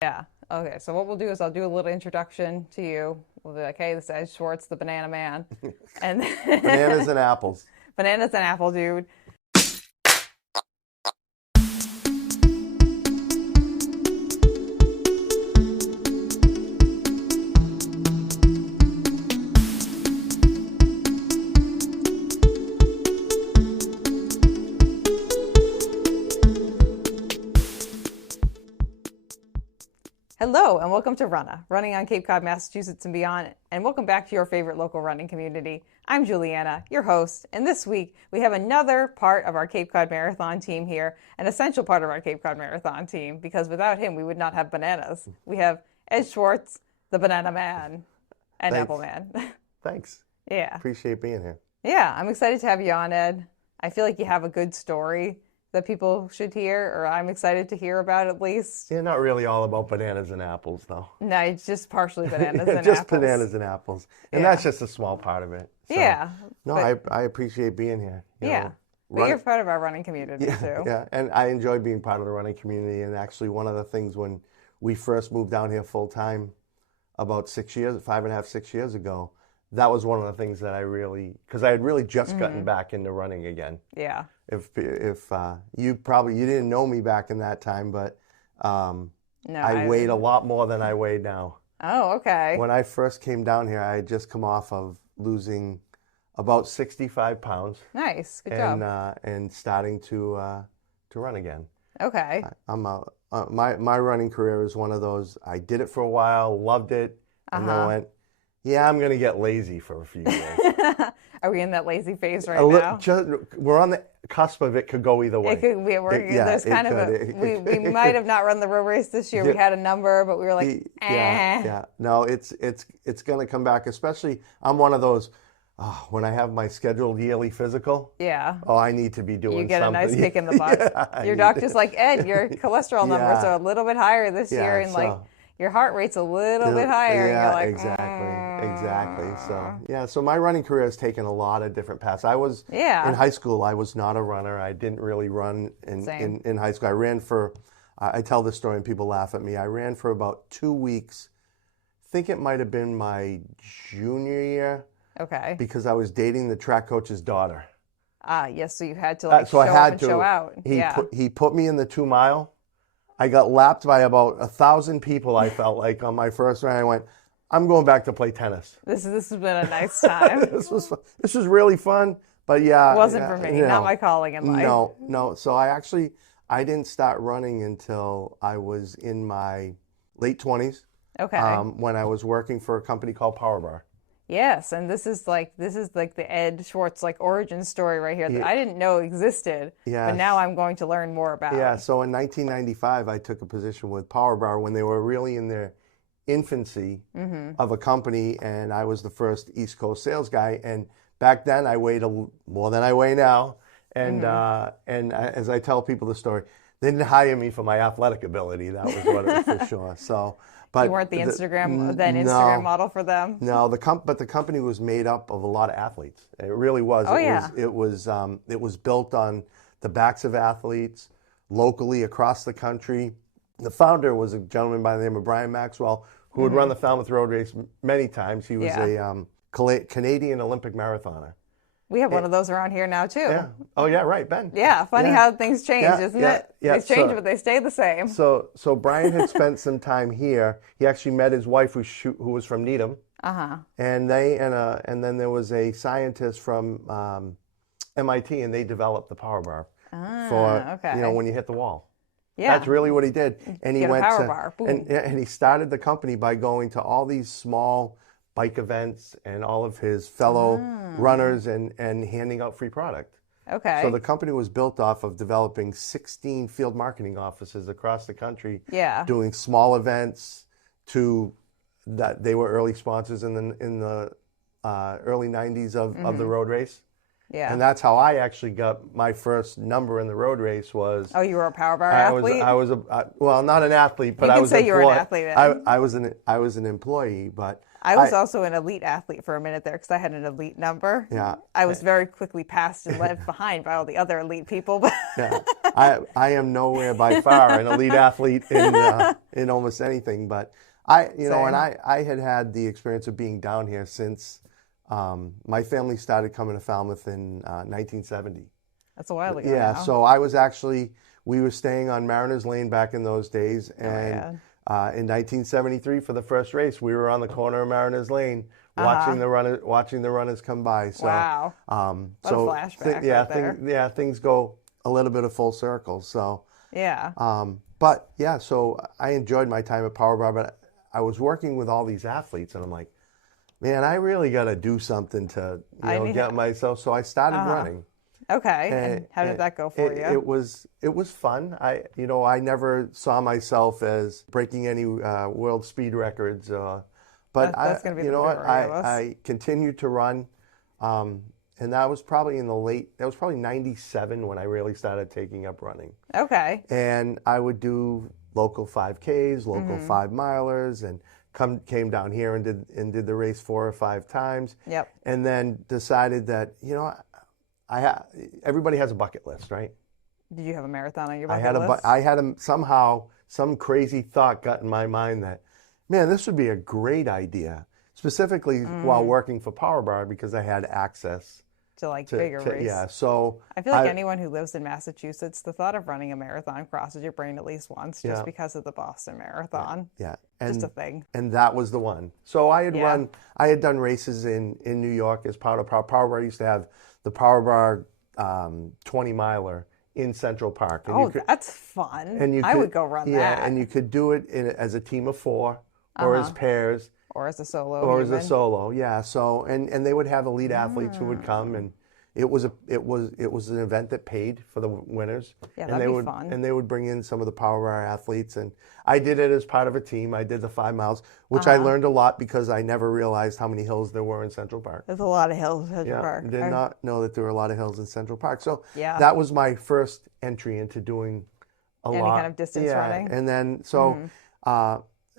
Yeah. Okay. So what we'll do is I'll do a little introduction to you. We'll be like, hey, this is Ed Swartz, the banana man. And then Bananas and apples. bananas and apple dude. Hello, and welcome to Runnah, running on Cape Cod, Massachusetts and beyond, and welcome back to your favorite local running community. I'm Juliana, your host, and this week we have another part of our Cape Cod Marathon team here, an essential part of our Cape Cod Marathon team, because without him we would not have bananas. We have Ed Swartz, the banana man, and Thanks. apple man. Thanks. Yeah. Appreciate being here. Yeah, I'm excited to have you on, Ed. I feel like you have a good story that people should hear, or I'm excited to hear about at least. Yeah, not really all about bananas and apples, though. No, it's just partially bananas and Just apples. bananas and apples. And Yeah. that's just a small part of it. So, Yeah. No, I appreciate being here. You Yeah. know, But you're part of our running community too. Yeah, and I enjoy being part of the running community. And actually, one of the things when we first moved down here full time about 6 years, 5.5, 6 years ago, that was one of the things that I really, because I had really just gotten back into running again. Yeah. If you didn't know me back in that time, but No, I weighed a lot more than I weigh now. Oh, okay. When I first came down here, I had just come off of losing about 65 pounds Nice. Good job. and starting to run again. Okay. My running career is one of those. I did it for a while, loved it, and then went, yeah, I'm going to get lazy for a few years. Are we in that lazy phase right now? We're on the cusp of it. Could go either way. It could be. There's kind of we might have not run the road race this year. We had a number, but we were like, eh. Yeah. No, it's going to come back. Especially, I'm one of those. When I have my scheduled yearly physical. Yeah. Oh, I need to be doing. You get something. a nice kick in the butt. Yeah, Your doctor's like, Ed, your cholesterol numbers are a little bit higher this year, and like your heart rate's a little bit higher. Yeah, and you're like, exactly. So my running career has taken a lot of different paths. I was in high school. I was not a runner. I didn't really run in high school. I ran for. I tell this story and people laugh at me. I ran for about 2 weeks. I think it might have been my junior year. Okay. Because I was dating the track coach's daughter. Yes. So you had to show up and show out. He put me in the 2 mile. I got lapped by about 1,000 people. I felt like on my first run. I went, I'm going back to play tennis. This has been a nice time. This was really fun, but yeah, it wasn't for me. Not my calling in life. No. So I didn't start running until I was in my late 20s. Okay. When I was working for a company called PowerBar. Yes, and this is like the Ed Swartz origin story right here that I didn't know existed, but now I'm going to learn more about. Yeah, so in 1995 I took a position with PowerBar when they were really in their infancy of a company, and I was the first East Coast sales guy, and back then I weighed more than I weigh now, and as I tell people the story, they didn't hire me for my athletic ability. That was what it was for sure. So. But you weren't the Instagram model for them. No, but the company was made up of a lot of athletes. It really was. It was built on the backs of athletes locally across the country. The founder was a gentleman by the name of Brian Maxwell, who had run the Falmouth road race many times. He was a Canadian Olympic marathoner. We have one of those around here now too. Yeah. Oh yeah, right, Ben. Yeah, funny how things change, isn't it? Yeah. They change, but they stay the same. So Brian had spent some time here. He actually met his wife, who was from Needham. And then there was a scientist from MIT, and they developed the PowerBar for when you hit the wall. Yeah. That's really what he did. And he went and he started the company by going to all these small bike events and all of his fellow runners and handing out free product. Okay. So the company was built off of developing 16 field marketing offices across the country, doing small events to that they were early sponsors in the early 90s of the road race. Yeah. And that's how I actually got my first number in the road race was. Oh, you were a PowerBar athlete? I was well, not an athlete, but I was. You were an athlete. I was an employee, but. I was also an elite athlete for a minute there because I had an elite number. Yeah. I was very quickly passed and left behind by all the other elite people. Yeah. I am nowhere by far an elite athlete in almost anything, but and I had the experience of being down here since my family started coming to Falmouth in 1970. That's a while ago. Yeah, now. so we were staying on Mariners Lane back in those days, and in 1973 for the first race, we were on the corner of Mariners Lane watching the runners come by. So, wow. What a flashback right there. Things go a little bit of full circle. So yeah. So I enjoyed my time at PowerBar, but I was working with all these athletes, and I'm like, man, I really got to do something to get myself. So I started running. Okay. And how did that go for you? It was fun. I never saw myself as breaking any world speed records. But that's going to be I continued to run. And that was probably that was probably 97 when I really started taking up running. Okay. And I would do local 5Ks, local 5-milers, and came down here and did the race 4 or 5 times. Yep. And then decided that, everybody has a bucket list, right? Did you have a marathon on your bucket list? I had somehow some crazy thought got in my mind that, man, this would be a great idea, specifically while working for PowerBar, because I had access to bigger race. Yeah, so I feel like anyone who lives in Massachusetts, the thought of running a marathon crosses your brain at least once, just because of the Boston Marathon. Yeah, just a thing. And that was the one. So I had done races in New York as part of PowerBar. Used to have the PowerBar 20-miler in Central Park. And that's fun. And I would go run that. Yeah, and you could do it as a team of 4 or as pairs. Or as a solo. Yeah. So and they would have elite athletes who would come, and it was an event that paid for the winners. Yeah, and that'd be fun. And they would bring in some of the PowerBar athletes, and I did it as part of a team. I did the 5 miles, which I learned a lot because I never realized how many hills there were in Central Park. There's a lot of hills in Central Park. I did not know that there were a lot of hills in Central Park. So that was my first entry into doing any kind of distance running. And then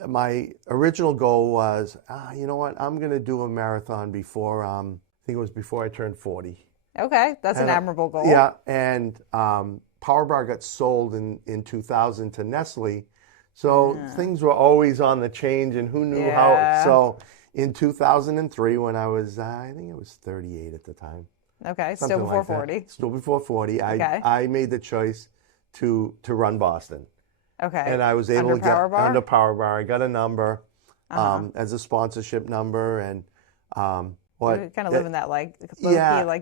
my original goal was, you know what, I'm going to do a marathon before, I think it was before I turned 40. Okay, that's an admirable goal. Yeah, and PowerBar got sold in 2000 to Nestle, so things were always on the change, and who knew how. So in 2003, when I was, I think it was 38 at the time. Okay, still before 40. Still before 40. I made the choice to run Boston. Okay. And I was able to get under PowerBar. I got a number as a sponsorship number, and you kind of living that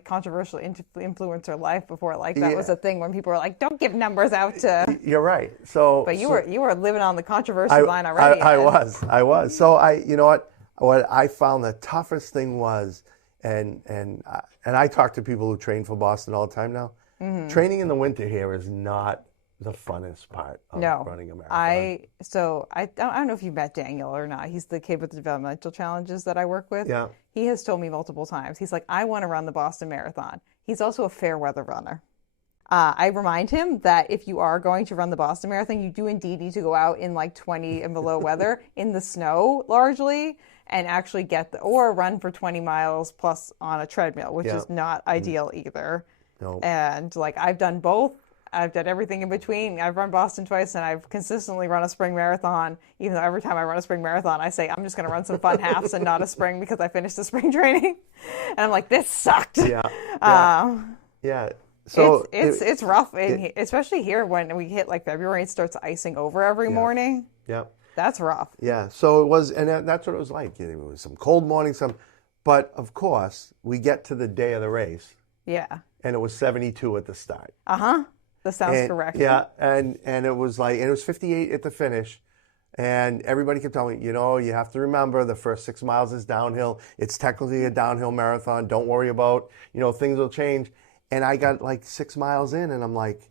controversial influencer life before that was a thing when people were like, don't give numbers out to. You're right. So, but you were living on the controversy line already. I was. So what I found the toughest thing was, and I talk to people who train for Boston all the time now. Training in the winter here is not the funnest part of running a marathon. I don't know if you met Daniel or not. He's the kid with the developmental challenges that I work with. Yeah. He has told me multiple times. He's like, I want to run the Boston Marathon. He's also a fair weather runner. I remind him that if you are going to run the Boston Marathon, you do indeed need to go out in 20 and below weather in the snow largely, and actually or run for 20 miles plus on a treadmill, which is not ideal either. No. And I've done both. I've done everything in between. I've run Boston twice, and I've consistently run a spring marathon, even though every time I run a spring marathon, I say, I'm just going to run some fun halves and not a spring because I finished the spring training. And I'm like, this sucked. Yeah. So it's rough, especially here when we hit February, it starts icing over every morning. Yeah. That's rough. Yeah. So it was, and that's what it was like. It was some cold mornings, but of course, we get to the day of the race. Yeah. And it was 72 at the start. That sounds correct. Yeah, and it was it was 58 at the finish, and everybody kept telling me, you have to remember the first 6 miles is downhill. It's technically a downhill marathon. Don't worry about, things will change. And I got 6 miles in, and I'm like,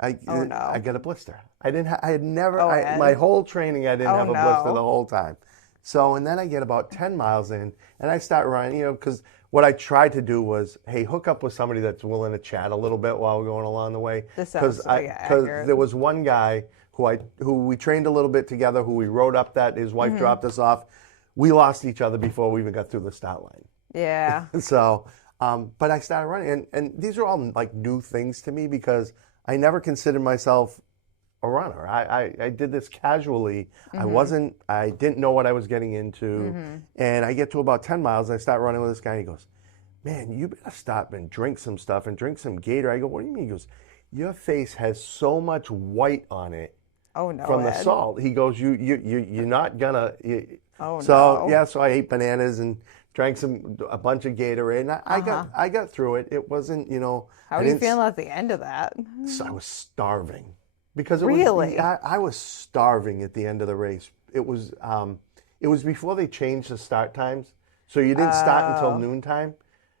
I got a blister. My whole training, I didn't have a blister the whole time. So, and then I get about 10 miles in, and I start running, because what I tried to do was, hey, hook up with somebody that's willing to chat a little bit while we're going along the way. Because there was one guy who we trained a little bit together, who we rode up that his wife dropped us off. We lost each other before we even got through the start line. Yeah. So, but I started running, and these are all new things to me because I never considered myself a runner. I did this casually. I didn't know what I was getting into. And I get to about 10 miles and I start running with this guy and he goes, man, you better stop and drink some stuff and drink some Gator. I go, what do you mean? He goes, your face has so much white on it from the salt. He goes, you're not gonna. So I ate bananas and drank a bunch of Gatorade. And I got through it. It wasn't, How were you feeling at the end of that? So I was starving. Because I was starving at the end of the race. It was before they changed the start times, so you didn't start until noontime.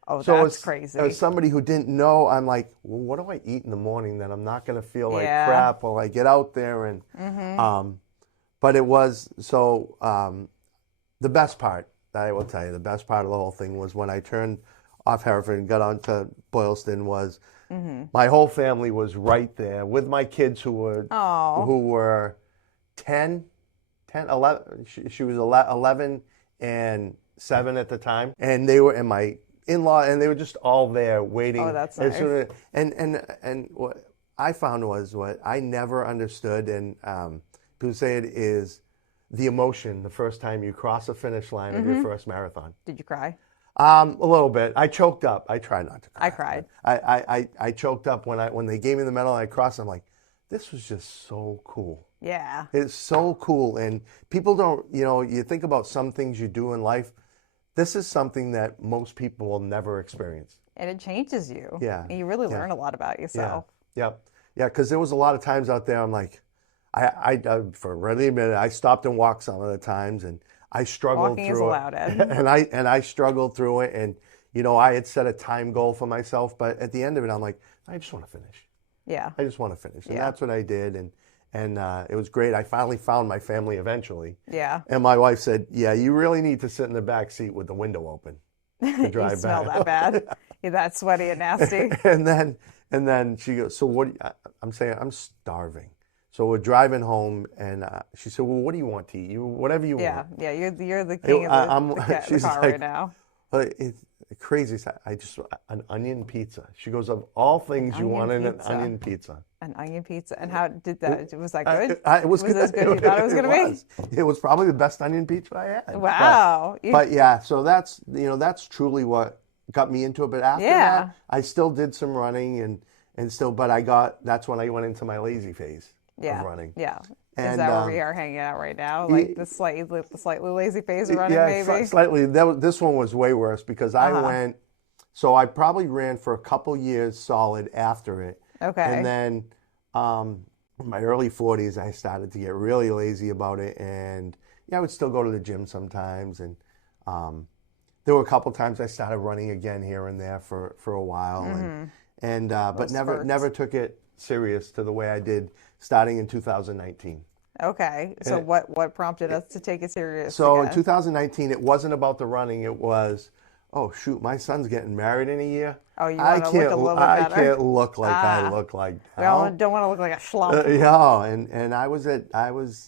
Oh, so that's crazy. As somebody who didn't know, I'm like, well, what do I eat in the morning that I'm not going to feel like crap while I get out there? And but it was the best part. I will tell you, the best part of the whole thing was when I turned off Hereford and got onto Boylston was. My whole family was right there with my kids who were 10, 11. She was 11 and 7 at the time, and they were and my in-law, and they were just all there waiting. Oh, that's nice. And what I found was what I never understood, and people say it is the emotion the first time you cross a finish line of your first marathon. Did you cry? A little bit. I choked up. I tried not to cry. I cried. I choked up when they gave me the medal and I crossed. I'm like, this was just so cool. Yeah. It's so cool. And people don't, you think about some things you do in life. This is something that most people will never experience. And it changes you. Yeah. And you really learn a lot about yourself. Yeah. Because there was a lot of times out there I'm like, for really a minute, I stopped and walked some of the times and I struggled Walking through is allowed, it. Ed. And I struggled through it, and I had set a time goal for myself, but at the end of it, I'm like, I just want to finish. Yeah. I just want to finish, and that's what I did, and it was great. I finally found my family eventually. Yeah. And my wife said, "Yeah, you really need to sit in the back seat with the window open to drive you smell back." that bad. You're that sweaty and nasty. and then she goes, "So what?" I'm saying, "I'm starving." So we're driving home, and she said, "Well, what do you want to eat? Whatever you want." Yeah, you're the king of the car right now. It's crazy. I just an onion pizza. She goes, "Of all things you want in an onion pizza." An onion pizza, and how did that? Was that good? It was good. As good as you thought it was going to be? It was probably the best onion pizza I had. Wow. But yeah, so that's truly what got me into it. But after that, I still did some running and still, but that's when I went into my lazy phase. Of running. Yeah. And, is that where we are hanging out right now? Like the slightly lazy phase of running, maybe? Slightly. This one was way worse because I went, so I probably ran for a couple years solid after it. Okay. And then in my early 40s, I started to get really lazy about it. And I would still go to the gym sometimes. And there were a couple times I started running again here and there for a while. But never took it serious to the way I did starting in 2019. Okay. So what prompted us to take it serious? So in 2019, it wasn't about the running. It was, oh, shoot, my son's getting married in a year. Oh, you want to look a little bit better? I can't look like I look like now. We don't want to look like a schlump. And I was,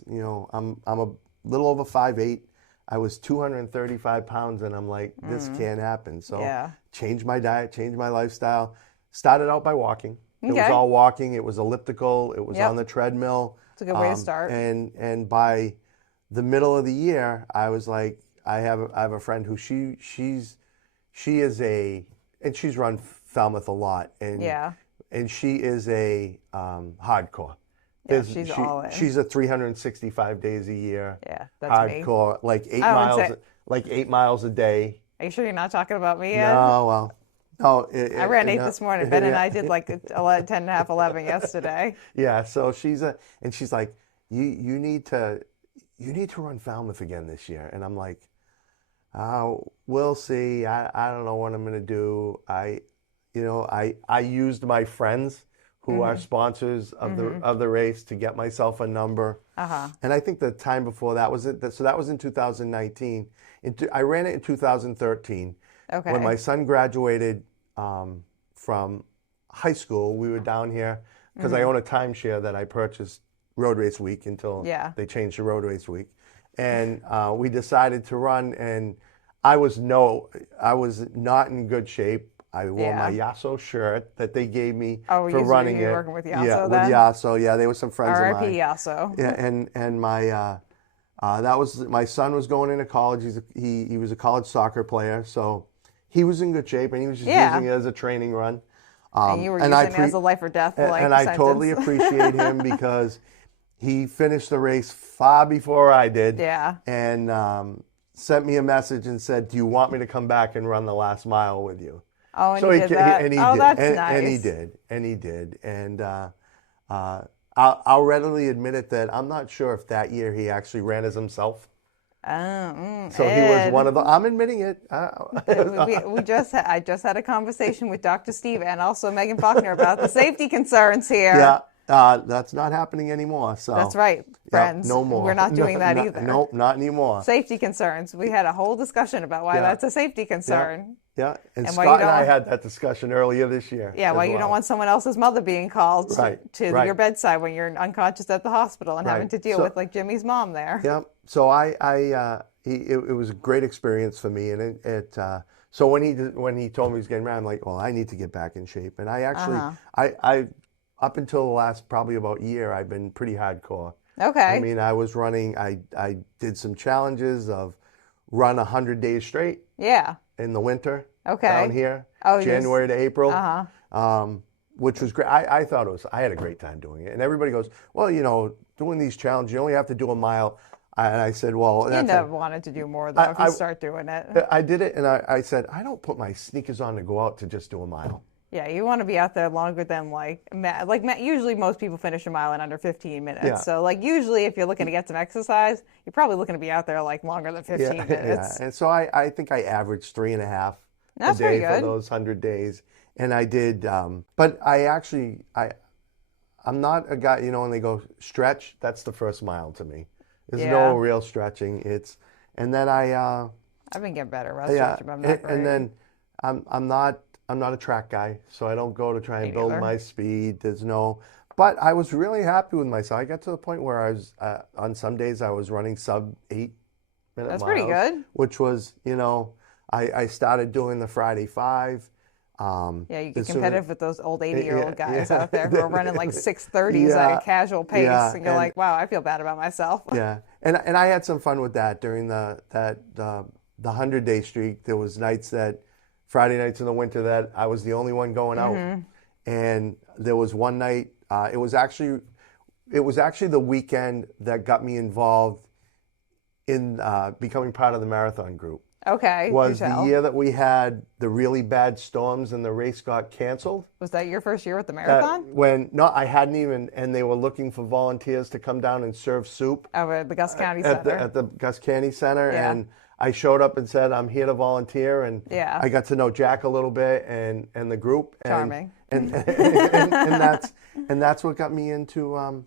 I'm a little over 5'8". I was 235 pounds, and I'm like, this can't happen. So changed my diet, changed my lifestyle. Started out by walking. It was all walking. It was elliptical. It was on the treadmill. It's a good way to start. And by the middle of the year, I was like, I have a friend who she's run Falmouth a lot, and she is a hardcore. Yeah, she's all in. She's a 365 days a year. Yeah, that's hardcore, me. Like 8 miles a day. Are you sure you're not talking about me yet? No, well. Oh, I ran 8 this morning. Ben and I did like 10 and a half, 11 yesterday. Yeah, so she's like, you need to run Falmouth again this year. And I'm like, we'll see. I don't know what I'm gonna do. I used my friends who are sponsors of the race to get myself a number. And I think the time before that was it. So that was in 2019. I ran it in 2013. Okay. When my son graduated from high school, we were down here because I own a timeshare that I purchased Road Race Week until they changed to Road Race Week. And we decided to run, and I was not in good shape. I wore my Yasso shirt that they gave me for running it. Working with Yasso yeah, then? with Yasso. Yeah, they were some friends of R.I.P. mine. Yasso. Yeah, and my that was my son was going into college. He was a college soccer player, so he was in good shape, and he was just using it as a training run. And you were using it as a life or death and I totally appreciate him because he finished the race far before I did. Yeah. And sent me a message and said, "Do you want me to come back and run the last mile with you?" Oh, and so he did that? And he did. That's nice. And he did. And I'll readily admit it that I'm not sure if that year he actually ran as himself. So Ed. he was one of the. I'm admitting it. I just had a conversation with Dr. Steve and also Megan Faulkner about the safety concerns here. Yeah, that's not happening anymore. So that's right, friends. No more. We're not doing that either. No, not anymore. Safety concerns. We had a whole discussion about why that's a safety concern. Yeah, and Scott and I had that discussion earlier this year. Yeah, why you don't want someone else's mother being called to your bedside when you're unconscious at the hospital and having to deal with like Jimmy's mom there. Yeah, so it was a great experience for me, and so when he told me he was getting around, I'm like, well, I need to get back in shape, and I actually I up until the last probably about year, I've been pretty hardcore. Okay. I mean, I was running. I did some challenges of run 100 days straight. Yeah. In the winter. Okay. Down here. January to April. Which was great. I thought I had a great time doing it, and everybody goes, well, doing these challenges, you only have to do a mile. And I said, well, you never wanted to do more though. If you start doing it, I did it, and I said, I don't put my sneakers on to go out to just do a mile. Yeah, you want to be out there longer than usually most people finish a mile in under 15 minutes. Yeah. So usually if you're looking to get some exercise, you're probably looking to be out there longer than 15 minutes. Yeah, and so I think I averaged 3.5 a day for those 100 days, and I did. But I'm not a guy. When they go stretch, that's the first mile to me. There's no real stretching. And then I've been getting better about stretching, but I'm not great. And then I'm not a track guy, so I don't go to try and build my speed. But I was really happy with myself. I got to the point where I was, on some days I was running sub 8 minute miles. That's pretty good. Which was, I started doing the Friday 5. You get competitive with those old 80-year-old guys out there who are running 6:30s at a casual pace, and you're like, wow, I feel bad about myself. Yeah, and I had some fun with that during the 100-day streak. There was Friday nights in the winter that I was the only one going out, and there was one night. It was actually the weekend that got me involved in becoming part of the marathon group. Okay. Was the year that we had the really bad storms and the race got canceled. Was that your first year with the marathon? I hadn't even, and they were looking for volunteers to come down and serve soup. Over at the Gus County Center. At the Gus County Center, and I showed up and said, I'm here to volunteer, and I got to know Jack a little bit and the group. Charming. And that's what got me into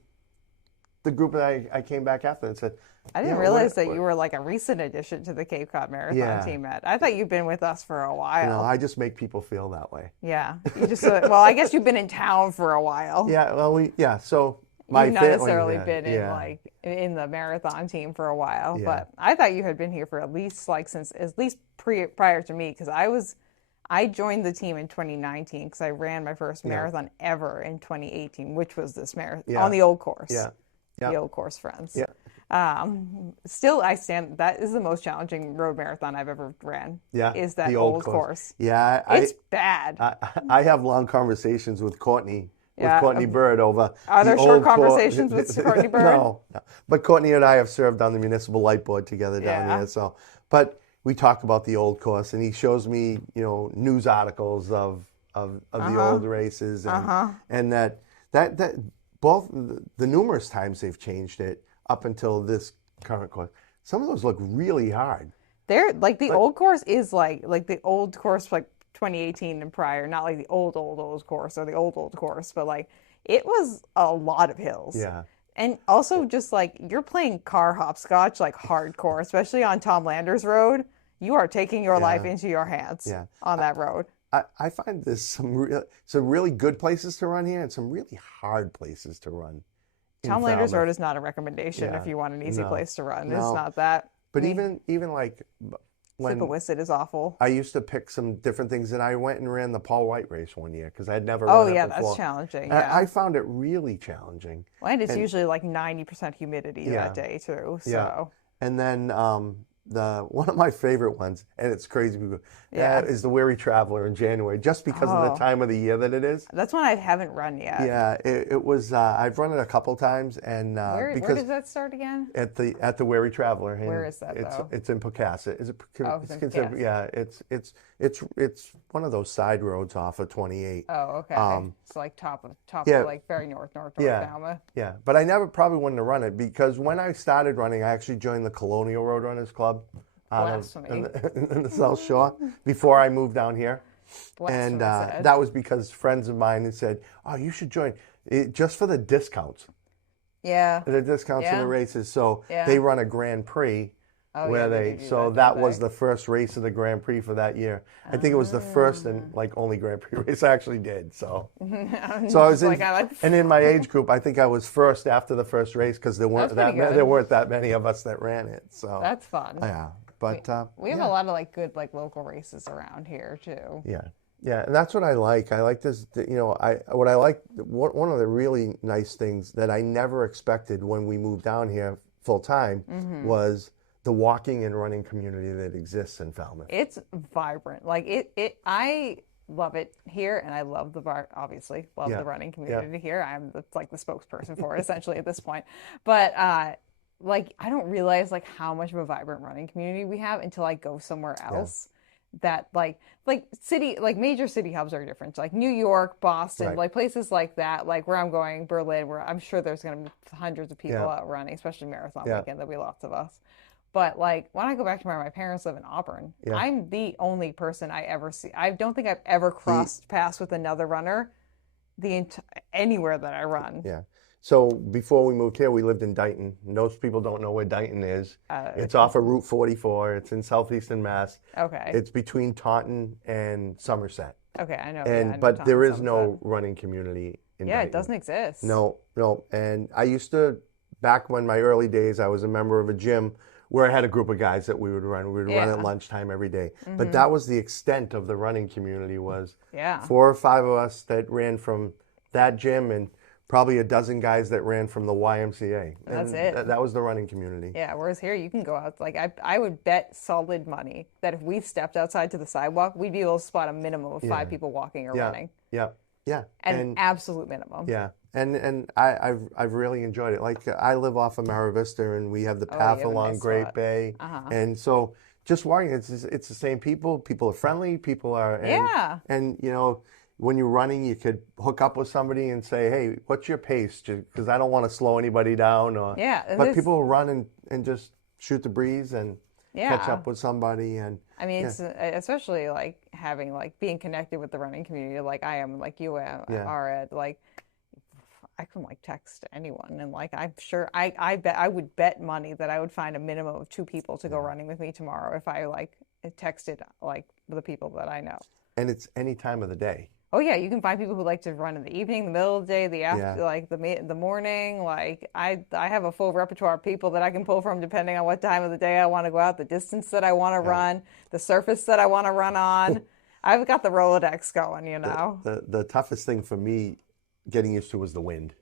the group that I came back after and said, I didn't realize that you were a recent addition to the Cape Cod Marathon team, Ed. I thought you'd been with us for a while. No, I just make people feel that way. Yeah. You just well, I guess you've been in town for a while. Yeah, well, so you've not necessarily been in the marathon team for a while, but I thought you had been here for at least prior to me, because I joined the team in 2019 because I ran my first marathon ever in 2018, which was this marathon on the old course. Yeah. The old course, friends. Yeah. Still, that is the most challenging road marathon I've ever ran. Yeah. Is that old course. Yeah. It's bad. I have long conversations with Courtney. With Courtney Bird over. Are there short conversations with Courtney Bird? No. But Courtney and I have served on the municipal light board together down there. So, but we talk about the old course, and he shows me, news articles of the old races, and that both the numerous times they've changed it up until this current course. Some of those look really hard. They're the old course is like the old course 2018 and prior, not like the old course or the old course, but it was a lot of hills. Yeah. And also just you're playing car hopscotch hardcore, especially on Tom Landers Road. You are taking your life into your hands on that road. I find there's some really good places to run here and some really hard places to run. Tom Landers Road is not a recommendation if you want an easy place to run. It's not that. But even Superwisted is awful. I used to pick some different things, and I went and ran the Paul White race one year because I'd never Oh run yeah, it before. that's challenging. And Yeah. I found it really challenging. Well, and it's usually like 90% humidity that day too. So. Yeah. And then one of my favorite ones, and it's crazy, is the Weary Traveler in January, just because of the time of the year that it is. That's one I haven't run yet. Yeah, it was. I've run it a couple times, and where does that start again? At the Weary Traveler. Where is that though? It's in Pocasset. Is it? It's in Pocasset. Yeah, it's one of those side roads off of 28. Oh, okay. It's like top of like very north Falmouth. Yeah, but I never probably wouldn't have run it because when I started running, I actually joined the Colonial Roadrunners Club in the South Shore before I moved down here. And that was because friends of mine had said, "Oh, you should join it just for the discounts." Yeah. The discounts in the races. So they run a Grand Prix. That that was the first race of the Grand Prix for that year. I think it was the first and only Grand Prix race I actually did. So I was in, and in my age group, I think I was first after the first race because there weren't that many of us that ran it. So that's fun. Yeah, but we have a lot of like good like local races around here too. Yeah, and that's what I like. I like this. One of the really nice things that I never expected when we moved down here full time was the walking and running community that exists in Falmouth. It's vibrant. Like I love it here, and I love the running community here. I'm the spokesperson for it essentially at this point. But like I don't realize like how much of a vibrant running community we have until I go somewhere else. That like major city hubs are different. Like New York, Boston, like places like that, like where I'm going, Berlin, where I'm sure there's going to be hundreds of people out running, especially marathon weekend. There'll be lots of us. But like when I go back to where my parents live in Auburn, I'm the only person I ever see. I don't think I've ever crossed paths with another runner anywhere that I run. Yeah. So before we moved here, we lived in Dighton. Most people don't know where Dighton is. It's off of Route 44. It's in southeastern Mass. Okay. It's between Taunton and Somerset. Okay, I know. But there is no running community in Dighton. It doesn't exist. No. And I used to, back when my early days, I was a member of a gym where I had a group of guys that we would run. We would run at lunchtime every day. But that was the extent of the running community was 4 or 5 of us that ran from that gym and probably a dozen guys that ran from the YMCA. That's it. That was the running community. Yeah, whereas here you can go out. Like I would bet solid money that if we stepped outside to the sidewalk, we'd be able to spot a minimum of 5 people walking or running. Yeah. An absolute minimum. Yeah. And I've really enjoyed it. Like I live off of Mara Vista, and we have the path along Great Bay, and so just walking, it's the same people. People are friendly. People are and you know, when you're running, you could hook up with somebody and say, "Hey, what's your pace?" Because I don't want to slow anybody down. But people will run and just shoot the breeze and catch up with somebody. And I mean, it's especially like having like being connected with the running community, like I am, like you are at like. I can like text anyone, and like I'm sure I would bet money that I would find a minimum of 2 people to go running with me tomorrow if I like texted like the people that I know. And it's any time of the day. Oh yeah, you can find people who like to run in the evening, the middle of the day, the after, like the morning. Like I have a full repertoire of people that I can pull from depending on what time of the day I want to go out, the distance that I want to run, the surface that I want to run on. I've got the Rolodex going, you know. The toughest thing for me getting used to was the wind.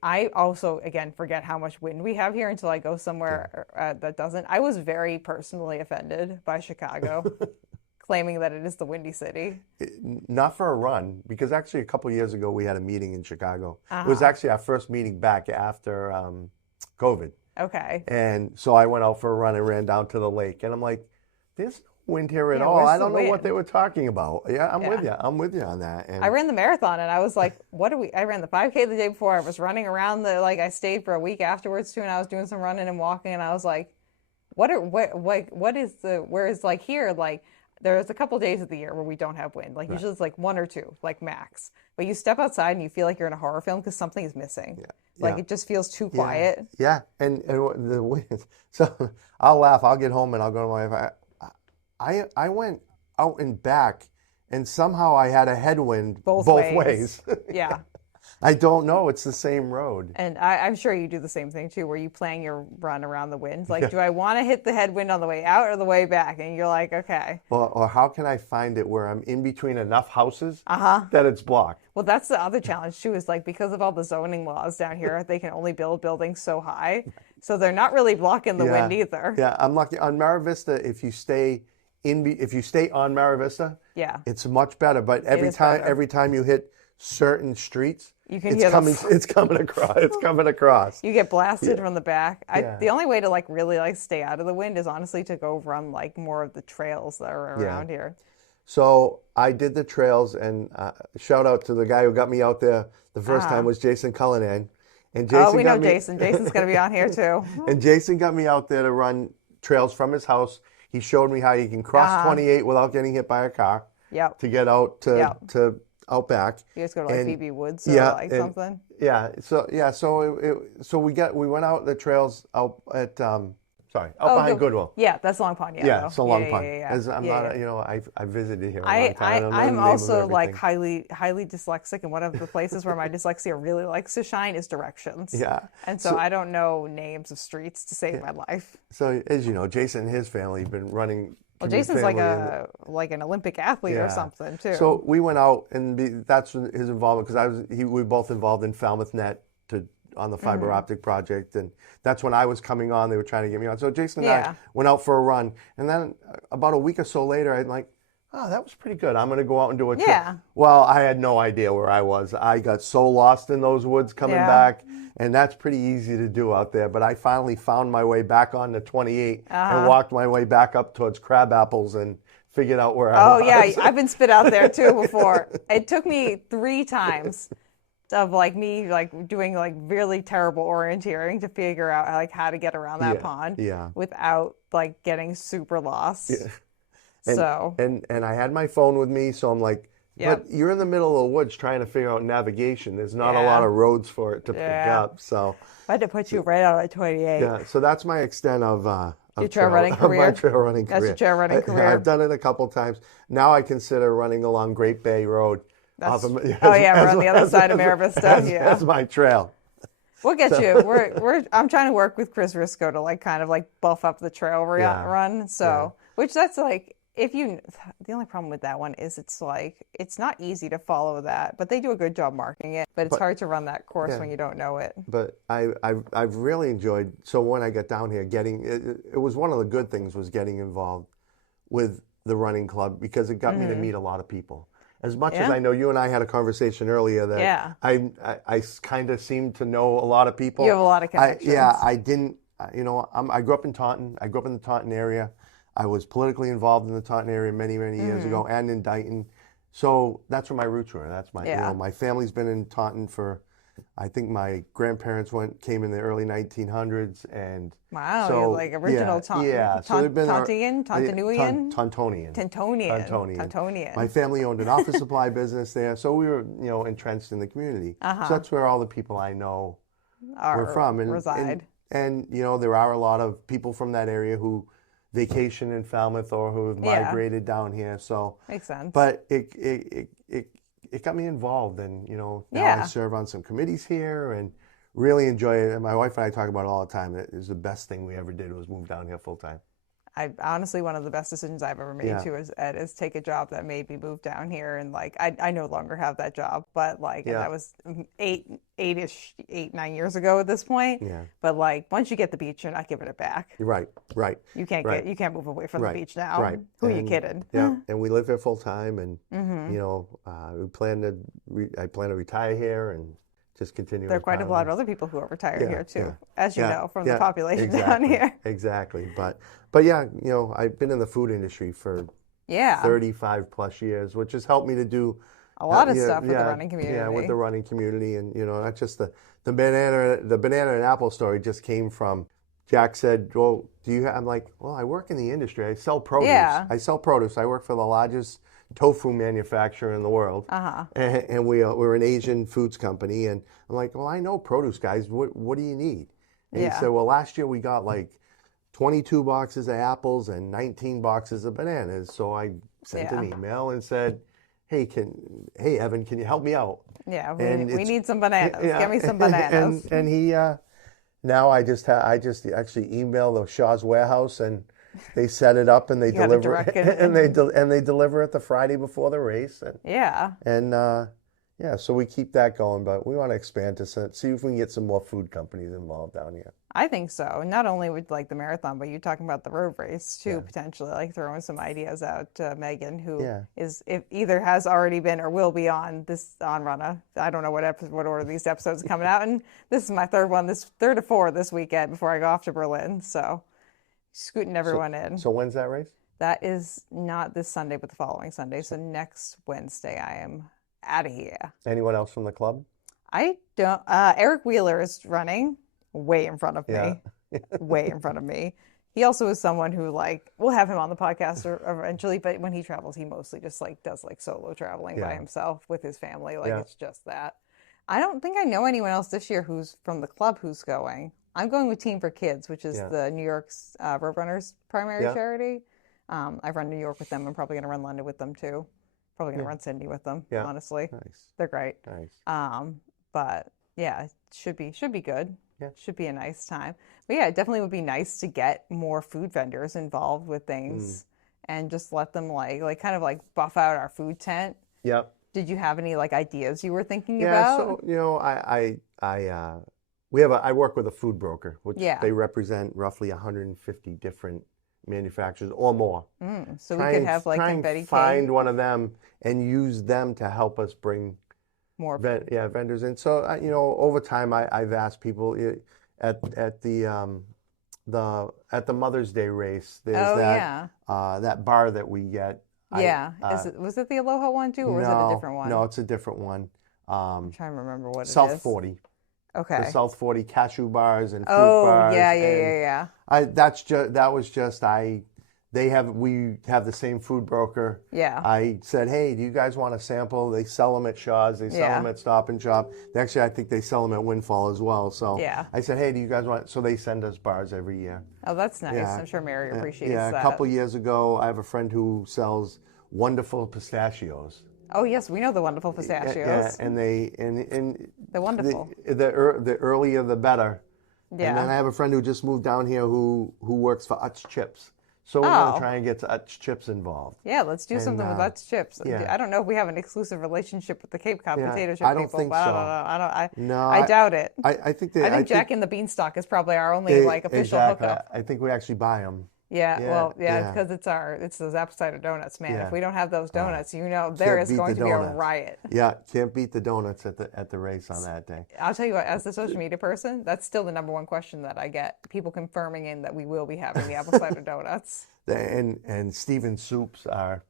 I also, again, forget how much wind we have here until I go somewhere that doesn't. I was very personally offended by Chicago, claiming that it is the windy city. Not for a run, because actually a couple of years ago we had a meeting in Chicago. It was actually our first meeting back after COVID. Okay. And so I went out for a run and ran down to the lake. And I'm like, there's no wind here at all. I don't know what they were talking about. I'm with you. I'm with you on that. And I ran the marathon and I was like, I ran the 5K the day before. I was running around I stayed for a week afterwards too, and I was doing some running and walking, and I was like, whereas like here, like there's a couple of days of the year where we don't have wind. Like usually it's like 1 or 2, like max. But you step outside and you feel like you're in a horror film because something is missing. Like it just feels too quiet. Yeah. And the wind. So I'll laugh. I'll get home and I'll go to my wife. I went out and back, and somehow I had a headwind both ways. Yeah. I don't know. It's the same road. And I'm sure you do the same thing too, where you plan your run around the wind. Like, do I want to hit the headwind on the way out or the way back? And you're like, okay. Or how can I find it where I'm in between enough houses that it's blocked? Well, that's the other challenge too, is like because of all the zoning laws down here, they can only build buildings so high. So they're not really blocking the wind either. Yeah, I'm lucky. On Mara Vista, if you stay on Mara Vista, it's much better. But every time you hit certain streets, you can it's coming across. You get blasted from the back. The only way to like really like stay out of the wind is honestly to go run like more of the trails that are around here. So I did the trails, and shout out to the guy who got me out there the first time was Jason Cullinan. And Jason we know Jason. Jason's going to be on here too. And Jason got me out there to run trails from his house. He showed me how you can cross 28 without getting hit by a car. Yep. To get out to out back. You just go to like BB Woods or something. Yeah. So we went out the trails out at behind Goodwill. Yeah, that's Long Pond. Yeah, it's a Long Pond. I'm not, I visited here. I'm also like highly dyslexic, and one of the places where my dyslexia really likes to shine is directions. Yeah. And so I don't know names of streets to save my life. So as you know, Jason and his family have been running. Well, Jason's like an Olympic athlete or something too. So we went out, and that's his involvement, because we were both involved in Falmouth Net on the fiber optic project, and that's when I was coming on. They were trying to get me on. So Jason and I went out for a run, and then about a week or so later, I'm like, oh, that was pretty good. I'm going to go out and do a trip. Yeah. Well, I had no idea where I was. I got so lost in those woods coming back, and that's pretty easy to do out there. But I finally found my way back on the 28 and walked my way back up towards Crab Apples and figured out where I was. Oh, yeah. I've been spit out there, too, before. It took me 3 times of like me like doing like really terrible orienteering to figure out like how to get around that pond without like getting super lost. And I had my phone with me, so I'm like, but you're in the middle of the woods trying to figure out navigation. There's not a lot of roads for it to pick up. So I had to put you right out at 28. Yeah, so that's my extent of your trail running career. My trail running career. That's your trail running career. I've done it a couple times. Now I consider running along Great Bay Road. We're on the other side of Mara Vista. That's my trail. We'll get you. I'm trying to work with Chris Risco to like kind of like buff up the trail run. So, which that's like, the only problem with that one is it's like, it's not easy to follow that, but they do a good job marking it, but it's hard to run that course when you don't know it. But I've really enjoyed, so when I got down here, it was one of the good things was getting involved with the running club, because it got me to meet a lot of people. As much as I know, you and I had a conversation earlier that I kind of seem to know a lot of people. You have a lot of connections. I didn't, I grew up in Taunton. I grew up in the Taunton area. I was politically involved in the Taunton area many, many years ago, and in Dighton. So that's where my roots were. That's my, my family's been in Taunton for, I think my grandparents came in the early 1900s, and wow, so, you're like original Taunton. Yeah, so they've been Tauntian, Tauntonian. My family owned an office supply business there, so we were, entrenched in the community. So that's where all the people I know were from, and reside. And there are a lot of people from that area who vacation in Falmouth or who have migrated down here. So makes sense. But it got me involved, and now I serve on some committees here and really enjoy it. And my wife and I talk about it all the time. It was the best thing we ever did was move down here full time. Honestly, one of the best decisions I've ever made too is take a job that made me move down here, and like I no longer have that job, but like and that was 9 years ago at this point. Yeah. But like once you get the beach, you're not giving it back. Right. You can't move away from the beach now. Right. Who are you kidding? Yeah. And we live here full time, and I plan to retire here and just continue. There are quite a lot of other people who are retired here too, as you know from the population down here. Exactly. But yeah, I've been in the food industry for 35 plus years, which has helped me to do a lot of stuff with the running community. Yeah, with the running community, and not just the banana and apple story just came from Jack said, "Well, do you?" I'm like, "Well, I work in the industry. I sell produce. I sell produce. I work for the largest tofu manufacturer in the world, and we're an Asian foods company." And I'm like, "Well, I know produce guys. What do you need?" And he said, "Well, last year we got like 22 boxes of apples and 19 boxes of bananas." So I sent an email and said, hey Evan, can you help me out? Yeah, And we need some bananas. yeah, Get me some bananas. and he now I just actually email the Shaw's warehouse, and they set it up, and they You had a deliver direct and they deliver it the Friday before the race, and yeah, so we keep that going, but we want to expand to see if we can get some more food companies involved down here. I think so. Not only with like the marathon, but you're talking about the road race too, potentially, like throwing some ideas out to Megan, who is either has already been or will be on Runnah. I don't know what order these episodes are coming out, and this is my third or fourth this weekend before I go off to Berlin. So scooting everyone in. So when's that race? That is not this Sunday, but the following Sunday. So next Wednesday, I am out of here. Anyone else from the club? I don't. Eric Wheeler is running way in front of me, way in front of me. He also is someone who we'll have him on the podcast eventually, but when he travels, he mostly just does solo traveling by himself with his family. It's just that. I don't think I know anyone else this year who's from the club who's going. I'm going with Team for Kids, which is the New York's Roadrunners primary charity. I've run New York with them. I'm probably going to run London with them too. Probably going to run Sydney with them, honestly. Nice. They're great. Nice. But yeah, it should be good. Yeah. Should be a nice time. But yeah, it definitely would be nice to get more food vendors involved with things and just let them kind of buff out our food tent. Yep. Did you have any ideas you were thinking about? Yeah, so I work with a food broker, which they represent roughly 150 different manufacturers or more. So we could have confetti cake. Find one of them and use them to help us bring more vendors in. So over time I've asked people at the Mother's Day race, there's that bar that we get. Was it the Aloha one too, or was it a different one? No, it's a different one. I'm trying to remember what it is. South 40. Okay. The South 40 cashew bars and fruit bars. Yeah. We have the same food broker. Yeah. I said, hey, do you guys want a sample? They sell them at Shaw's. They sell them at Stop and Shop. Actually, I think they sell them at Windfall as well. So I said, hey, do you guys want? So they send us bars every year. Oh, that's nice. I'm sure Mary appreciates that. A couple years ago, I have a friend who sells wonderful pistachios. Oh yes, we know the wonderful pistachios. Yeah, and they're wonderful. The earlier the better. Yeah. And then I have a friend who just moved down here who works for Utz Chips. So we're going to try and get Utz Chips involved. Yeah, let's do something with Utz Chips. Yeah. I don't know if we have an exclusive relationship with the Cape Cod potato chip people. I don't think so. I don't know. I doubt it. I think Jack and the Beanstalk is probably our only official hookup. I think we actually buy them. Yeah, because it's those apple cider donuts, man. Yeah. If we don't have those donuts, there is going to be a riot. Yeah, can't beat the donuts at the race on that day. I'll tell you what, as a social media person, that's still the number one question that I get. People confirming in that we will be having the apple cider donuts. And Steven's soups are.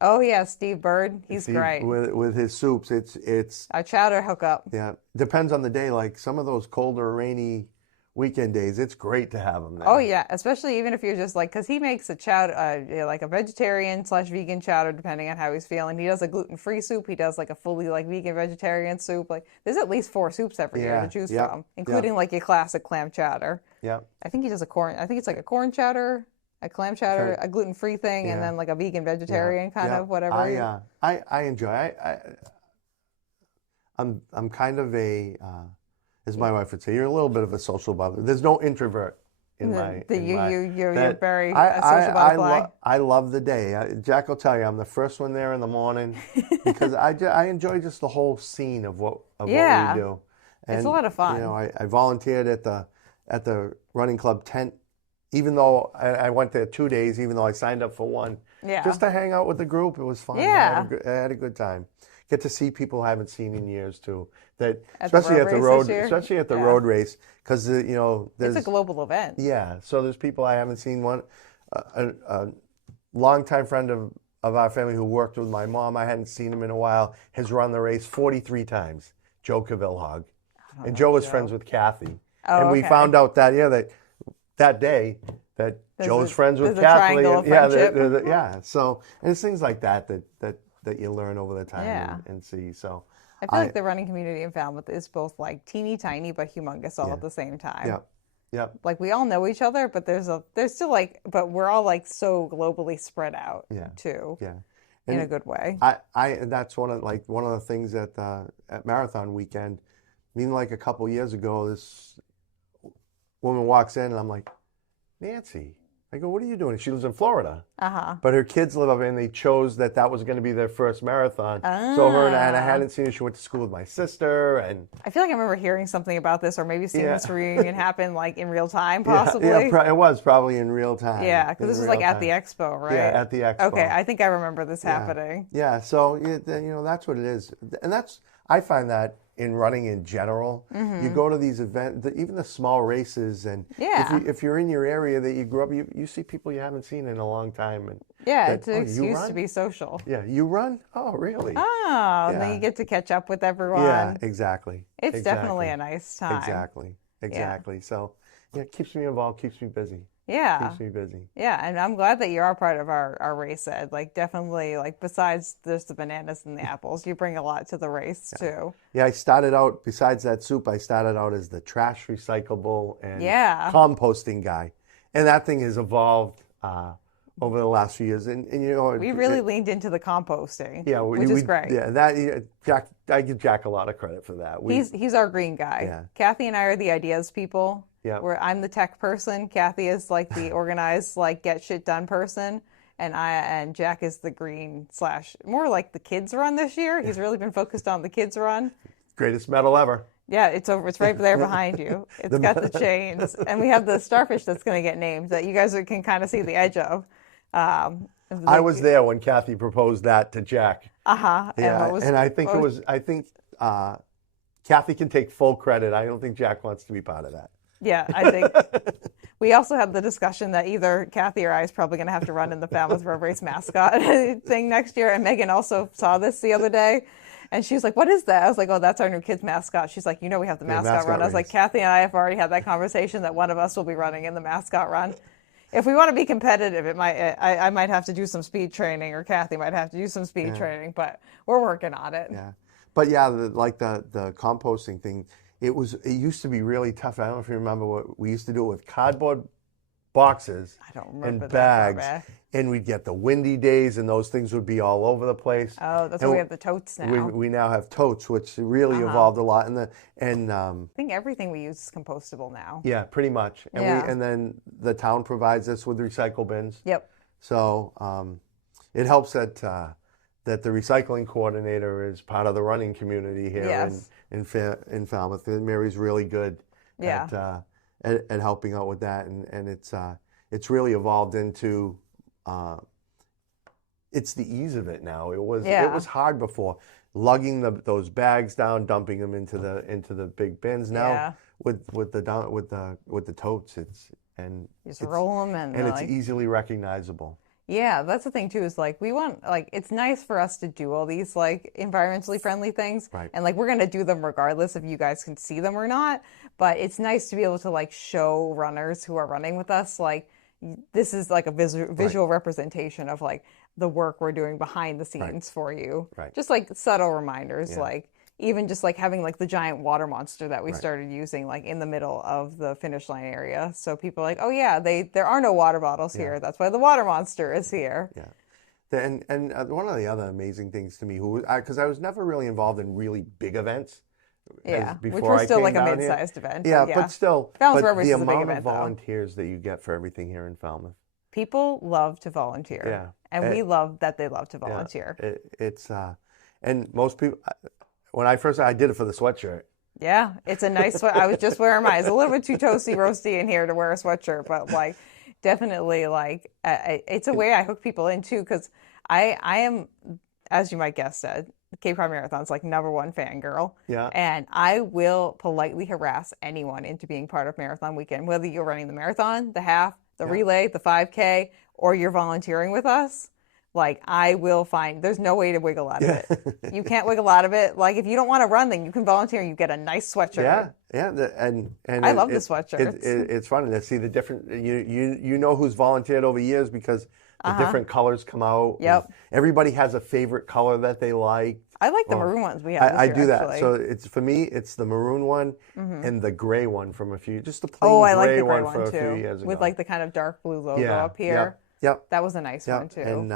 Oh yeah, Steve Bird, he's great. With his soups, it's our chowder hookup. Yeah, depends on the day. Like some of those colder, rainy weekend days, it's great to have them there. Oh yeah, especially even if you're just because he makes a chowder, a vegetarian/vegan chowder, depending on how he's feeling. He does a gluten-free soup. He does a fully vegan vegetarian soup. There's at least 4 soups every year to choose from, including a classic clam chowder. Yeah. I think he does a corn. I think it's a corn chowder, a clam chowder, a gluten-free thing, and then a vegan vegetarian kind of whatever. I enjoy. I'm kind of a. As my wife would say, you're a little bit of a social butterfly. There's no introvert in my. You're very a social butterfly. I love the day. Jack will tell you, I'm the first one there in the morning because I enjoy just the whole scene of what we do. And, it's a lot of fun. I volunteered at the running club tent, even though I went there 2 days, even though I signed up for one. Yeah. Just to hang out with the group, it was fun. Yeah. I had a good time. Get to see people I haven't seen in years too. Especially at the road race, because there's it's a global event. Yeah, so there's people I haven't seen. A longtime friend of our family who worked with my mom, I hadn't seen him in a while, has run the race 43 times. Joe Cavillhog, and Joe was friends with Kathy, and we found out that that day that Joe's friends with Kathy. So and it's things like that you learn over the time and see. So I feel like the running community in Falmouth is both teeny tiny but humongous all at the same time. Yeah. We all know each other, but there's still but we're all so globally spread out too. Yeah. in a good way. That's one of the things at marathon weekend. I mean, like a couple years ago, this woman walks in and I'm like, Nancy. I go, what are you doing? She lives in Florida. But her kids live up there, and they chose that was going to be their first marathon. So her and I hadn't seen her. She went to school with my sister. And I feel like I remember hearing something about this, or maybe seeing this reunion happen like in real time, possibly. Yeah, it was probably in real time. Yeah, because this was like at the expo, right? Yeah, at the expo. Okay, I think I remember this happening. Yeah, so that's what it is. And I find that in running in general, you go to these events, even the small races, and if you're in your area that you grew up, you see people you haven't seen in a long time. And it's an excuse to be social. Yeah, you run? Oh, really? Oh, and then you get to catch up with everyone. Yeah, exactly. It's definitely a nice time. Exactly. Yeah. So, it keeps me involved, keeps me busy. Yeah. Keeps me busy. Yeah, and I'm glad that you are part of our race, Ed. Like, definitely, like, besides there's the bananas and the apples, you bring a lot to the race, too. Yeah, I started out, besides that soup, I started out as the trash recyclable and composting guy. And that thing has evolved over the last few years. And we really leaned into the composting, which is great. Yeah, Jack, I give Jack a lot of credit for that. He's our green guy. Yeah. Kathy and I are the ideas people. Yeah. Where I'm the tech person, Kathy is like the organized, like get shit done person, and Jack is the green / more like the kids run this year. He's really been focused on the kids run. Greatest medal ever. Yeah, it's over. It's right there behind you. It's got the chains, and we have the starfish that's going to get named that you guys can kind of see the edge of. I was there when Kathy proposed that to Jack. Yeah, and I think Kathy can take full credit. I don't think Jack wants to be part of that. Yeah, I think we also had the discussion that either Kathy or I is probably going to have to run in the Falmouth Road Race mascot thing next year. And Megan also saw this the other day. And she was like, what is that? I was like, oh, that's our new kids mascot. She's like, we have the mascot run. I was like, Kathy and I have already had that conversation that one of us will be running in the mascot run. If we want to be competitive, I might have to do some speed training, or Kathy might have to do some speed training, but we're working on it. Yeah. But the composting thing, it used to be really tough. I don't know if you remember what we used to do with cardboard boxes and bags, and we'd get the windy days, and those things would be all over the place. Oh, that's why we have the totes now. We now have totes, which really evolved a lot. I think everything we use is compostable now. Yeah, pretty much. And then the town provides us with recycle bins. Yep. So it helps that the recycling coordinator is part of the running community here in Falmouth. And Mary's really good at helping out with that, and it's really evolved into it's the ease of it now. It was hard before, lugging those bags down, dumping them into the big bins. Now with the totes, you just roll them and it's easily recognizable. Yeah, that's the thing too, is like we want, like, it's nice for us to do all these like environmentally friendly things. Right. And like we're gonna do them regardless if you guys can see them or not. But it's nice to be able to like show runners who are running with us, like, this is like a visual representation of like the work we're doing behind the scenes for you. Right. Just like subtle reminders, like even just like having like the giant water monster that we started using like in the middle of the finish line area. So people are like, oh yeah, there are no water bottles here. That's why the water monster is here. Yeah. And one of the other amazing things to me, because I was never really involved in really big events. Yeah, which was still like a mid-sized event. Yeah, but still, Falmouth Road Race is a big amount event, of volunteers that you get for everything here in Falmouth. People love to volunteer. Yeah. And we love that they love to volunteer. Yeah, it's and most people, when I did it for the sweatshirt. Yeah, it's a nice sweat. I was just wearing mine. It's a little bit too toasty, roasty in here to wear a sweatshirt, but like definitely like it's a way I hook people in too, because I am, as you might guess, said, Cape Cod Marathon's like #1 fangirl. Yeah. And I will politely harass anyone into being part of Marathon Weekend, whether you're running the marathon, the half, the relay, the 5K, or you're volunteering with us. Like, I will find, there's no way to wiggle out of it. You can't wiggle out of it. Like, if you don't want to run, then you can volunteer and you get a nice sweatshirt. And I love the sweatshirts. It's fun to see the different, you know who's volunteered over years because the different colors come out. Yep. Everybody has a favorite color that they like. I like the maroon ones we have this year, I do that. actually. So for me, it's the maroon one and the gray one from just the plain I like gray the gray one from too, a few years ago. with like the kind of dark blue logo up here. Yep. That was a nice one too. And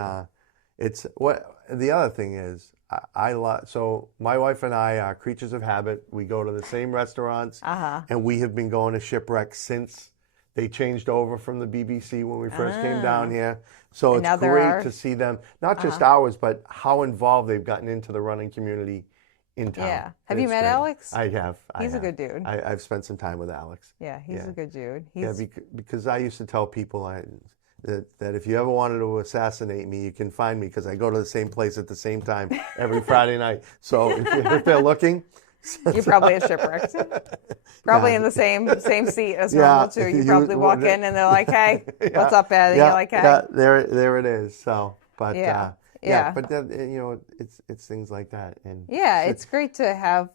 it's what the other thing is. I love, so my wife and I are creatures of habit. We go to the same restaurants, and we have been going to Shipwreck since they changed over from the BBC when we first came down here. So it's great to see them, not just ours, but how involved they've gotten into the running community in town. Yeah. Have you met Alex? I have. He's a good dude. I've spent some time with Alex. Yeah, he's a good dude. Because I used to tell people that if you ever wanted to assassinate me, you can find me because I go to the same place at the same time every Friday night. So if they're looking, you're probably at Shipwrecked. Probably in the same seat as normal too. You probably walk in and they're like, "Hey, what's up, Ed?" And you're like, "Hey." Yeah, there it is. So, but but then, it's things like that. And it's great to have.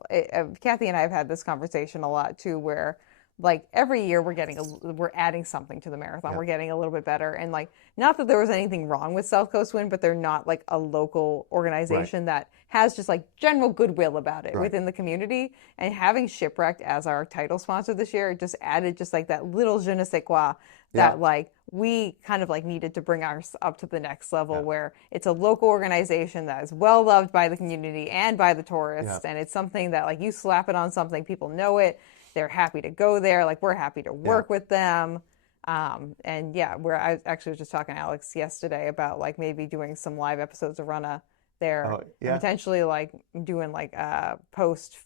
Kathy and I have had this conversation a lot too, where like every year we're adding something to the marathon. We're getting a little bit better, and like not that there was anything wrong with South Coast Wind, but they're not like a local organization that has just like general goodwill about it within the community. And having Shipwrecked as our title sponsor this year, it just added just like that little je ne sais quoi that like we kind of like needed to bring ours up to the next level, where it's a local organization that is well loved by the community and by the tourists, and it's something that like you slap it on something, people know it. They're happy to go there. Like we're happy to work with them. And I actually was just talking to Alex yesterday about like maybe doing some live episodes of Runnah there, and potentially like doing like a post,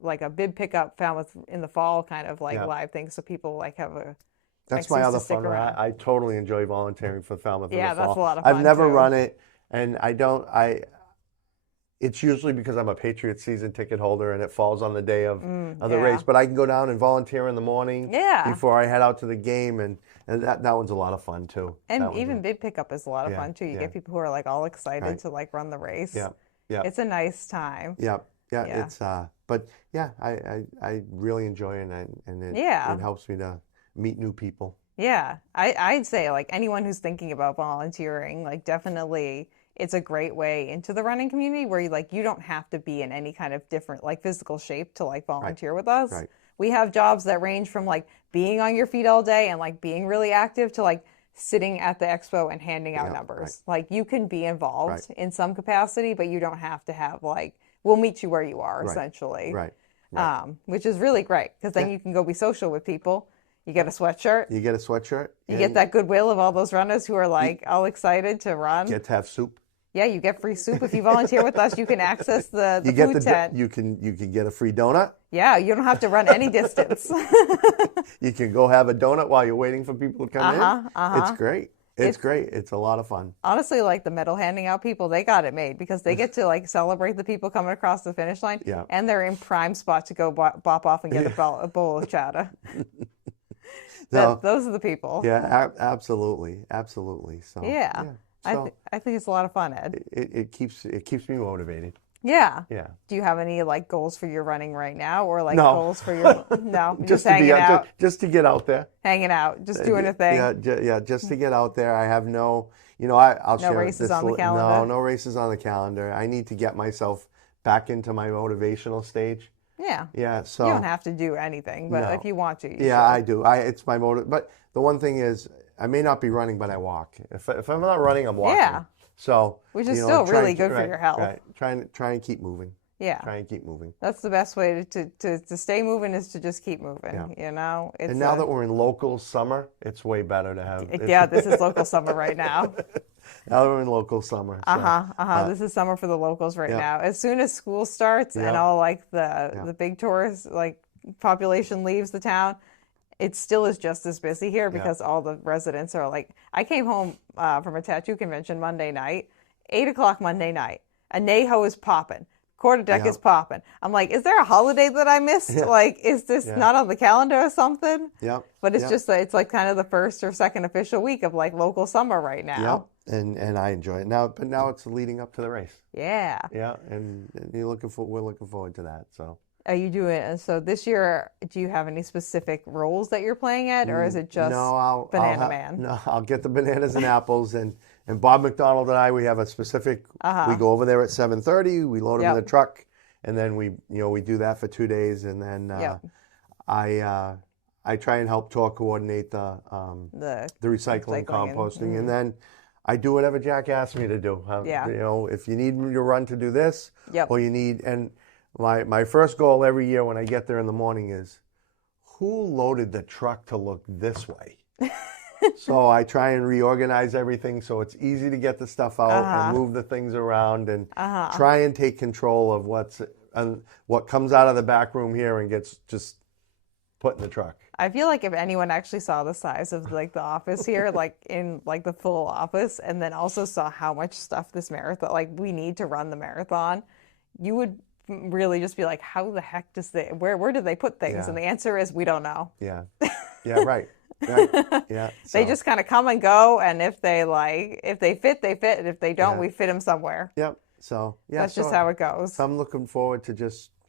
like a bib pickup Falmouth in the fall kind of like live thing. So people like have a, that's my other fun. I totally enjoy volunteering for Falmouth in the fall. Yeah, that's a lot of fun. I've never run it, and it's usually because I'm a Patriots season ticket holder and it falls on the day of the race. But I can go down and volunteer in the morning before I head out to the game, and that one's a lot of fun too. And even big pickup is a lot of fun too. You get people who are like all excited to like run the race. Yeah. It's a nice time. Yeah. It's but I really enjoy it, and it helps me to meet new people. Yeah. I'd say like anyone who's thinking about volunteering, like definitely it's a great way into the running community where you don't have to be in any kind of different like physical shape to like volunteer with us. Right. We have jobs that range from like being on your feet all day and like being really active to like sitting at the expo and handing out numbers. Right. Like you can be involved in some capacity, but you don't have to have like, we'll meet you where you are essentially. Right. Which is really great because then you can go be social with people. You get a sweatshirt. You get that goodwill of all those runners who are like all excited to run. Get to have soup. Yeah, you get free soup. If you volunteer with us, you can access the food tent. You can get a free donut. Yeah, you don't have to run any distance. You can go have a donut while you're waiting for people to come in. It's great. It's great. It's a lot of fun. Honestly, like the medal handing out people, they got it made because they get to like celebrate the people coming across the finish line. Yeah. And they're in prime spot to go bop off and get a bowl of chowder. Those are the people. Yeah, absolutely. So yeah. So, I think it's a lot of fun, Ed. It keeps me motivated. Yeah. Do you have any like goals for your running right now, or like goals for your just hanging out, just to get out there, hanging out, just doing a thing. Just to get out there. I have I'll share races on the calendar. No races on the calendar. I need to get myself back into my motivational stage. Yeah. So you don't have to do anything, but if you want to, you should. I do. It's my motive. But the one thing is, I may not be running, but I walk. If I'm not running, I'm walking. Yeah. So which is still really good for your health. Right. Try and keep moving. Yeah. Try and keep moving. That's the best way to stay moving is to just keep moving. Yeah. And now that we're in local summer, it's way better to have. This is local summer right now. Now we're in local summer. So, this is summer for the locals right now. As soon as school starts and all like the big tourist like population leaves the town, it still is just as busy here because all the residents are like, I came home from a tattoo convention Monday night, 8:00 Monday night. Anejo is popping. Quarter deck is popping. I'm like, is there a holiday that I missed? Like, is this not on the calendar or something? Yeah. But it's just, it's like kind of the first or second official week of like local summer right now. Yeah. And I enjoy it now, but now it's leading up to the race. Yeah. Yeah. And we're looking forward to that. So. Are you doing, so this year, do you have any specific roles that you're playing at, or is it just Banana Man? No, I'll get the bananas and apples, and Bob McDonald and I, we have a specific, we go over there at 7:30, we load them in the truck, and then we do that for 2 days, and then I try and help tour coordinate the recycling, composting, and then I do whatever Jack asks me to do. Yeah. You know, if you need me to run to do this, Yep. or you need, and my first goal every year when I get there in the morning is, who loaded the truck to look this way? So I try and reorganize everything so it's easy to get the stuff out and move the things around and try and take control of what comes out of the back room here and gets just put in the truck. I feel like if anyone actually saw the size of like the office here, like in like the full office, and then also saw how much stuff this marathon, like we need to run the marathon, you would really just be like, how the heck where do they put things? Yeah. And the answer is, we don't know. Yeah. Yeah, right. Right. Yeah. They just kind of come and go, and if they fit, they fit, and if they don't, Yeah. we fit them somewhere. Yep. So yeah, That's just how it goes. So I'm looking forward to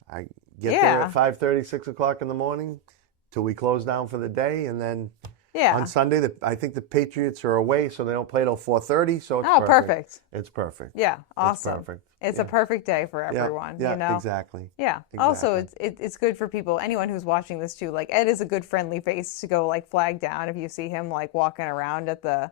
I get there at 5:30, 6 o'clock in the morning till we close down for the day, and then on Sunday, I think the Patriots are away, so they don't play till 4:30. So it's perfect. It's perfect. Yeah, awesome. It's perfect. It's a perfect day for everyone. Yeah, you know? exactly. Yeah. Exactly. Also, it's good for people. Anyone who's watching this too. Like Ed is a good friendly face to go like flag down if you see him like walking around at the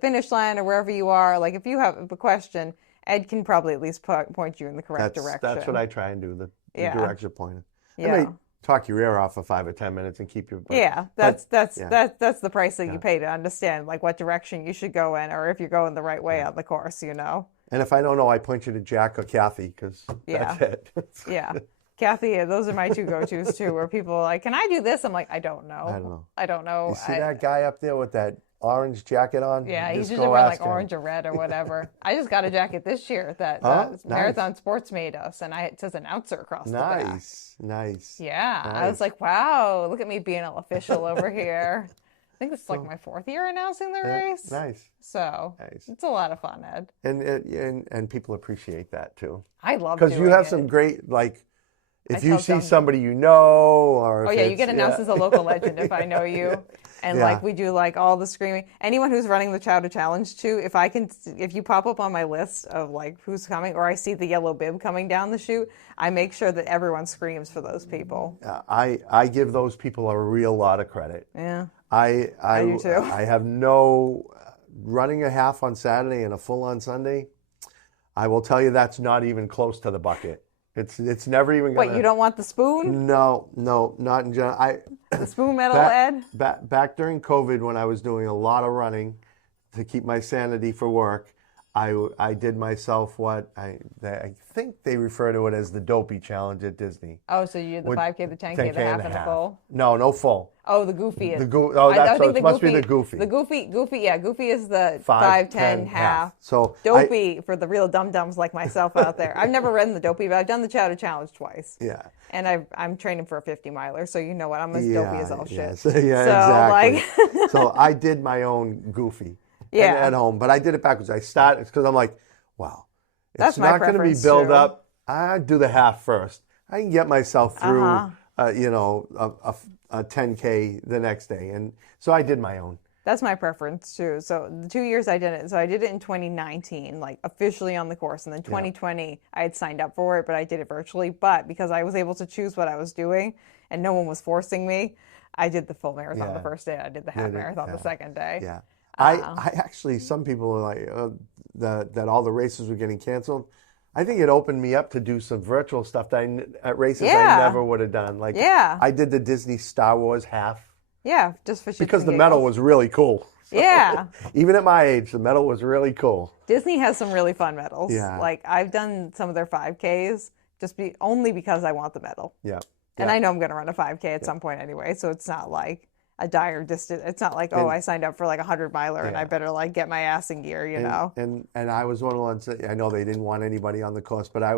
finish line or wherever you are. Like if you have a question, Ed can probably at least point you in the correct direction. That's what I try and do. The direction pointer. Yeah. I may talk your ear off for 5 or 10 minutes and keep you. That's the price that you pay to understand like what direction you should go in, or if you're going the right way on the course. You know. And if I don't know, I point you to Jack or Kathy because that's it. Yeah. Kathy, those are my two go-tos too, where people are like, can I do this? I'm like, I don't know. I don't know. You see that guy up there with that orange jacket on? Yeah, he's usually wearing like orange or red or whatever. I just got a jacket this year that Marathon Sports made us, and it says announcer across the back. Nice. Yeah. Nice. I was like, wow, look at me being an official over here. I think this is like my 4th year announcing the race. Nice. So it's a lot of fun, Ed. And people appreciate that too. I love doing it. Because you have some great, like, if you see somebody you know, or you get announced as a local legend if I know you. And like we do like all the screaming. Anyone who's running the Chowder Challenge too, if you pop up on my list of like who's coming, or I see the yellow bib coming down the chute, I make sure that everyone screams for those people. I give those people a real lot of credit. Yeah. I do too. I have no running a half on Saturday and a full on Sunday. I will tell you that's not even close to the bucket. It's never even going to... Wait, you don't want the spoon? No, not in general. The spoon medal, Ed? Back during COVID when I was doing a lot of running to keep my sanity for work, I did myself what I think they refer to it as the dopey challenge at Disney. Oh, so you did the 5K, the 10K, the half, and the full? No full. Oh, the goofy. It must be the goofy. The goofy, yeah. Goofy is the 5, 10, half. So dopey for the real dum-dums like myself out there. I've never ridden the dopey, but I've done the Chowder Challenge twice. Yeah. And I'm training for a 50-miler, so you know what? I'm as dopey as all shit. Exactly. So I did my own goofy at home, but I did it backwards. I started because I'm like, wow, it's not going to be build up. I do the half first. I can get myself through, a 10K the next day, and so I did my own. That's my preference too. So the 2 years I did it. So I did it in 2019, like officially on the course, and then 2020 I had signed up for it, but I did it virtually. But because I was able to choose what I was doing, and no one was forcing me, I did the full marathon the first day. I did the half marathon the second day. Yeah. I actually, some people are like that all the races were getting canceled. I think it opened me up to do some virtual stuff at races I never would have done. Like I did the Disney Star Wars half. Yeah, just for because the medal was really cool. So, yeah. Even at my age, the medal was really cool. Disney has some really fun medals. Yeah. Like I've done some of their 5Ks only because I want the medal. Yeah. And I know I'm going to run a 5K at some point anyway, so it's not like a dire distance. It's not like, I signed up for like a 100-miler and I better like get my ass in gear, you know. And I was one of the ones that, I know they didn't want anybody on the course, but I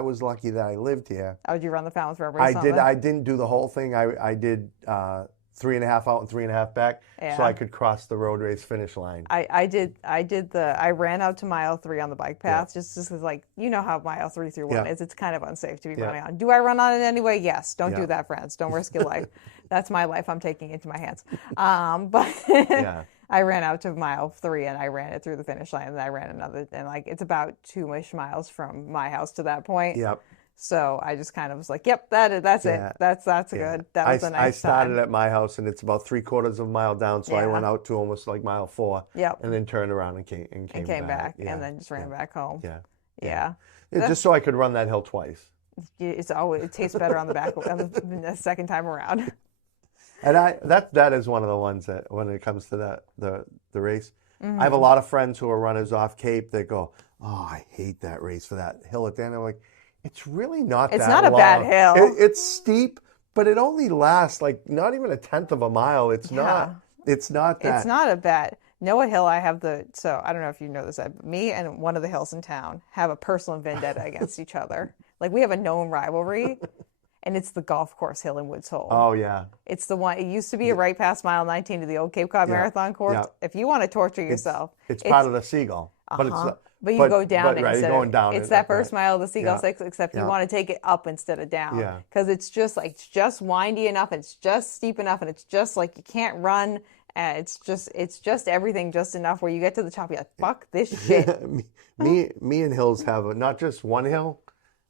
was lucky that I lived here. Oh, did you run the Falmouth Road race? I didn't do the whole thing. I did 3.5 out and 3.5 back, so I could cross the road race finish line. I ran out to mile 3 on the bike path just because, like, you know how mile 3 through 1 is. It's kind of unsafe to be running on. Do I run on it anyway? Yes. Don't do that, friends. Don't risk your life. That's my life I'm taking into my hands. But I ran out to mile 3 and I ran it through the finish line, and then I ran another, and like it's about 2-ish miles from my house to that point. Yep. So I just kind of was like, yep, that's it. That's good. That was a nice I started time. at my house, and it's about 3/4 of a mile down, so I went out to almost like mile 4. Yep. And then turned around and came back. And then just ran back home. Yeah. Just so I could run that hill twice. It tastes better on the back the second time around. And that is one of the ones that when it comes to the race, I have a lot of friends who are runners off Cape that go, oh, I hate that race for that hill at the end. I'm like, it's really not that long. It's not a bad hill. It's steep, but it only lasts like not even 1/10 of a mile. It's not that. It's not a bad. Noah Hill, I have so I don't know if you know this, but me and one of the hills in town have a personal vendetta against each other. Like we have a known rivalry, and it's the golf course hill in Woods Hole. Oh, yeah. It's the one, it used to be right past mile 19 to the old Cape Cod Marathon course. Yeah. If you want to torture yourself. It's part of the Seagull. But it's not. But you go down it. Right, You're going down it's that first mile of the Seagull 6, except you want to take it up instead of down. Yeah. Because it's just windy enough, and it's just steep enough, and it's just like you can't run. It's just everything just enough where you get to the top, you're like, fuck this shit. me and Hills have not just one hill.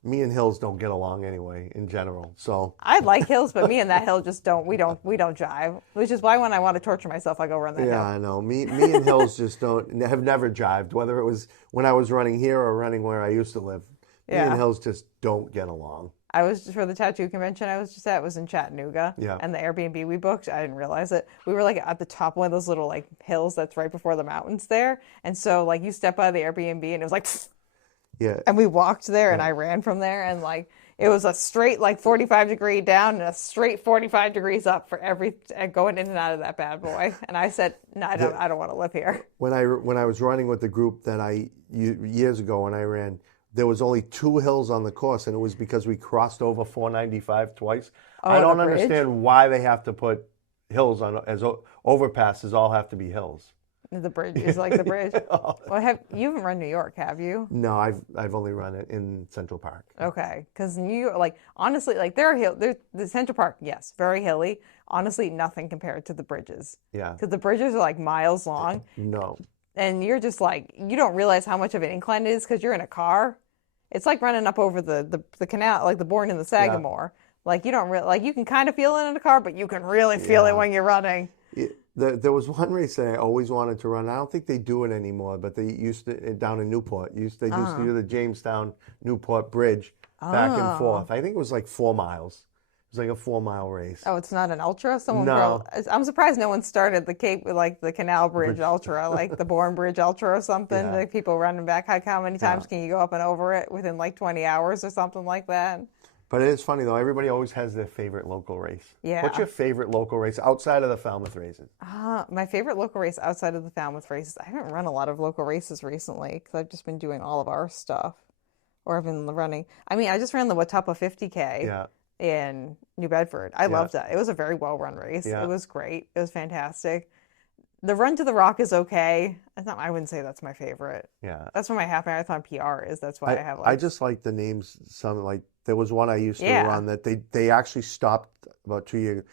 Me and Hills don't get along anyway in general. So I like hills, but me and that hill just don't. We don't jive. Which is why when I want to torture myself, I go run that hill. Yeah, I know. Me and Hills just have never jived. Whether it was when I was running here or running where I used to live, me and Hills just don't get along. I was for the tattoo convention I was just at was in Chattanooga. Yeah. And the Airbnb we booked, I didn't realize it. We were like at the top of one of those little like hills that's right before the mountains there. And so like you step out of the Airbnb and it was like. Yeah. And we walked there and I ran from there and like it was a straight like 45-degree down and a straight 45 degrees up for going in and out of that bad boy. And I said, no, I don't want to live here. When I was running with the group that years ago when I ran, there was only 2 hills on the course, and it was because we crossed over 495 twice. I don't understand why they have to put hills on as overpasses. All have to be hills. The bridge is like the bridge. Well, you haven't run New York, have you? No, I've only run it in Central Park. Okay, because New York, like honestly, like the Central Park, yes, very hilly. Honestly, nothing compared to the bridges. Yeah, because the bridges are like miles long. No. And you're just like you don't realize how much of an incline it is because you're in a car. It's like running up over the canal, like the Bourne and the Sagamore. Yeah. Like you don't like you can kind of feel it in a car, but you can really feel it when you're running. Yeah. There was one race that I always wanted to run. I don't think they do it anymore, but they used to down in Newport. They used to do the Jamestown Newport Bridge back and forth. I think it was like 4 miles. It was like a 4-mile race. Oh, it's not an ultra? No. I'm surprised no one started the Cape like the Canal Bridge Ultra, like the Bourne Bridge Ultra or something. Yeah. Like people running back. How many times can you go up and over it within like 20 hours or something like that? But it is funny, though. Everybody always has their favorite local race. Yeah. What's your favorite local race outside of the Falmouth races? My favorite local race outside of the Falmouth races, I haven't run a lot of local races recently because I've just been doing all of our stuff. Or I've been running. I mean, I just ran the Watuppa 50K in New Bedford. I loved that. It was a very well-run race. Yeah. It was great. It was fantastic. The Run to the Rock is okay. I wouldn't say that's my favorite. Yeah. That's where my half marathon PR is. That's why I have I just like the names. There was one I used to run that they actually stopped about 2 years.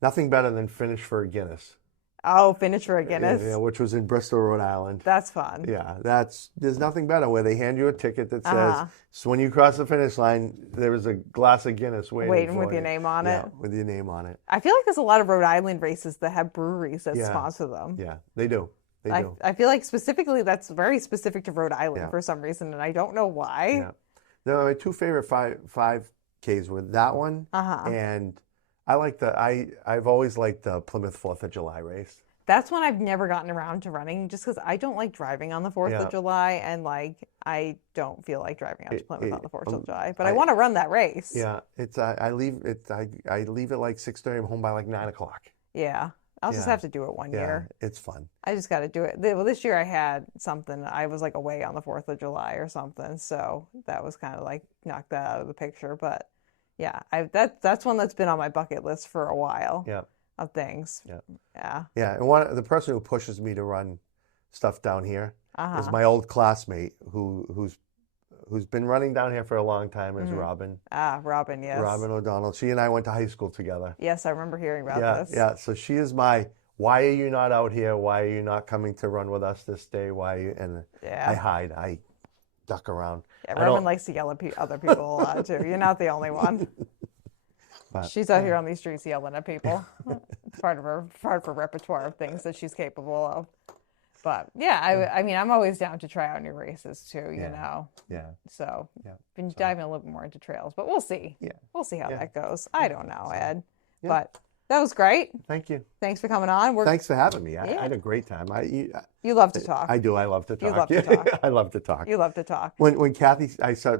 Nothing better than Finish for a Guinness. Oh, Finish for a Guinness. Yeah, which was in Bristol, Rhode Island. That's fun. Yeah, there's nothing better where they hand you a ticket that says, so when you cross the finish line, there is a glass of Guinness waiting with your name on it. Yeah, with your name on it. I feel like there's a lot of Rhode Island races that have breweries that sponsor them. Yeah, they do. I feel like specifically that's very specific to Rhode Island for some reason, and I don't know why. Yeah. No, my 2 favorite 5Ks were that one, and I've always liked the Plymouth 4th of July race. That's one I've never gotten around to running just because I don't like driving on the 4th of July, and like I don't feel like driving out to Plymouth on the 4th of July. But I want to run that race. Yeah, I leave at like 6:30. I'm home by like 9 o'clock. Yeah. I'll just have to do it one year. It's fun. I just got to do it. Well, this year I had something. I was like away on the 4th of July or something. So that was kind of like knocked that out of the picture. But yeah, that's one that's been on my bucket list for a while. Yeah. Of things. Yeah. Yeah. Yeah. And the person who pushes me to run stuff down here is my old classmate who's been running down here for a long time is Robin. Robin, yes. Robin O'Donnell. She and I went to high school together. Yes, I remember hearing about this. Yeah, so she is why are you not out here? Why are you not coming to run with us this day? Why are you? And I hide. duck around. Yeah, Roman likes to yell at other people a lot too. You're not the only one. But, she's out here on these streets yelling at people. It's part of her repertoire of things that she's capable of. But yeah, I mean, I'm always down to try out new races too, you know. Yeah. So, been diving a little bit more into trails, but we'll see. Yeah. We'll see how that goes. I don't know, Ed. Yeah. But that was great. Thank you. Thanks for coming on. Thanks for having me. I had a great time. You love to talk. I do. I love to talk. You love to talk. I love to talk. You love to talk. When Kathy,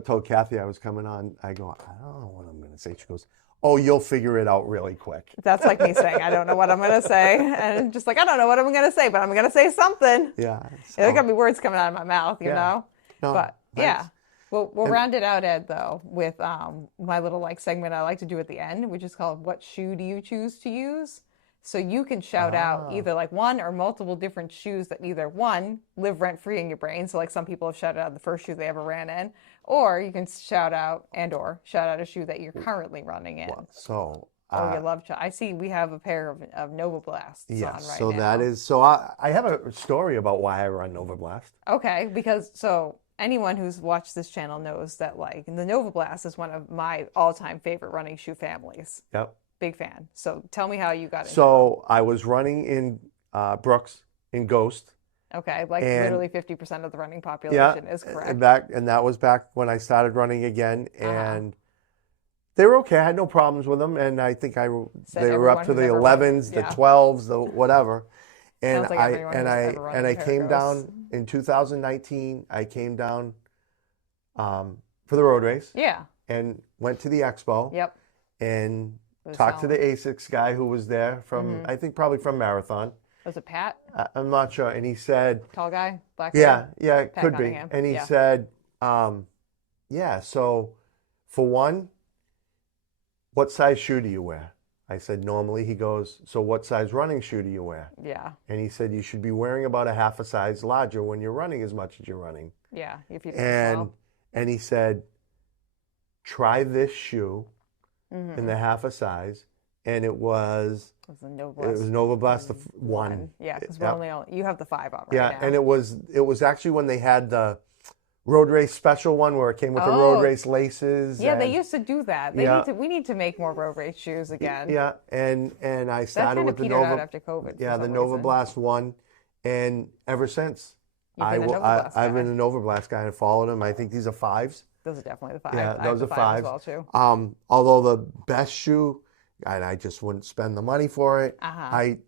told Kathy I was coming on, I go, I don't know what I'm going to say. She goes, oh, you'll figure it out really quick. That's like me saying, I don't know what I'm going to say. And just like, I don't know what I'm going to say, but I'm going to say something. Yeah. So. There's going to be words coming out of my mouth, you know? No, but thanks. yeah. We'll round it out, Ed, though, with my little segment I like to do at the end, which is called What Shoe Do You Choose to Use? So you can shout out either like one or multiple different shoes that either one, live rent free in your brain. So like some people have shouted out the first shoe they ever ran in, or you can shout out a shoe that you're currently running in. So, you love I see we have a pair of Nova Blasts on right so now. that is, so I have a story about why I run Nova Blast. Okay, because anyone who's watched this channel knows that like the Nova Blast is one of my all-time favorite running shoe families. Yep. Big fan. So tell me how you got into it. So I was running in Brooks in Ghost. Okay, like literally 50% of the running population is correct. And that was back when I started running again, and they were okay. I had no problems with them, and I think they were up to the 11s, the 12s, the whatever. And like I came down in 2019. I came down for the road race. Yeah. And went to the expo. Yep. And talked to the ASICS guy who was there from, I think probably from Marathon. Was it Pat? I'm not sure. And he said... Tall guy? Black guy? Yeah, it Pat could Cunningham. be. And he said, so for one, what size shoe do you wear? I said, normally. He goes, so what size running shoe do you wear? Yeah. And he said, you should be wearing about a half a size larger when you're running as much as you're running. Yeah, if you do and he said, try this shoe in the half a size, and it was Nova Blast 1. Yeah, because you have the 5 on right now. And it was actually when they had the road race special one where it came with the road race laces. Yeah, they used to do that. We need to make more road race shoes again. Yeah, and I started with the Nova out after COVID. Yeah, the Nova Blast 1, and ever since I've been a Nova Blast guy and followed them. I think these are 5s. Those are definitely the 5s. Yeah, those are 5s. As well too. Although the best shoe, and I just wouldn't spend the money for it.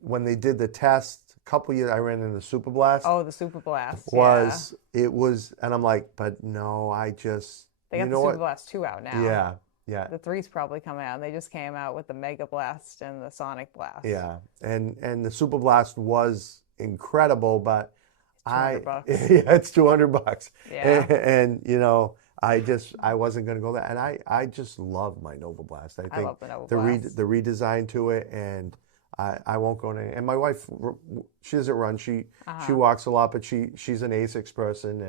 When they did the test a couple years, I ran in the Super Blast. Oh, the Super Blast. It was, and I'm like, but no, they got the Super Blast 2 out now. Yeah, yeah. The 3's probably coming out, and they just came out with the Mega Blast and the Sonic Blast. Yeah, and the Super Blast was incredible, but $200. It's $200. Yeah, and you know. I wasn't going to go there. And I just love my Nova Blast. I think love the Nova Blast. The redesign to it, and I won't go in. And my wife, she doesn't run. She walks a lot, but she's an ASICS person,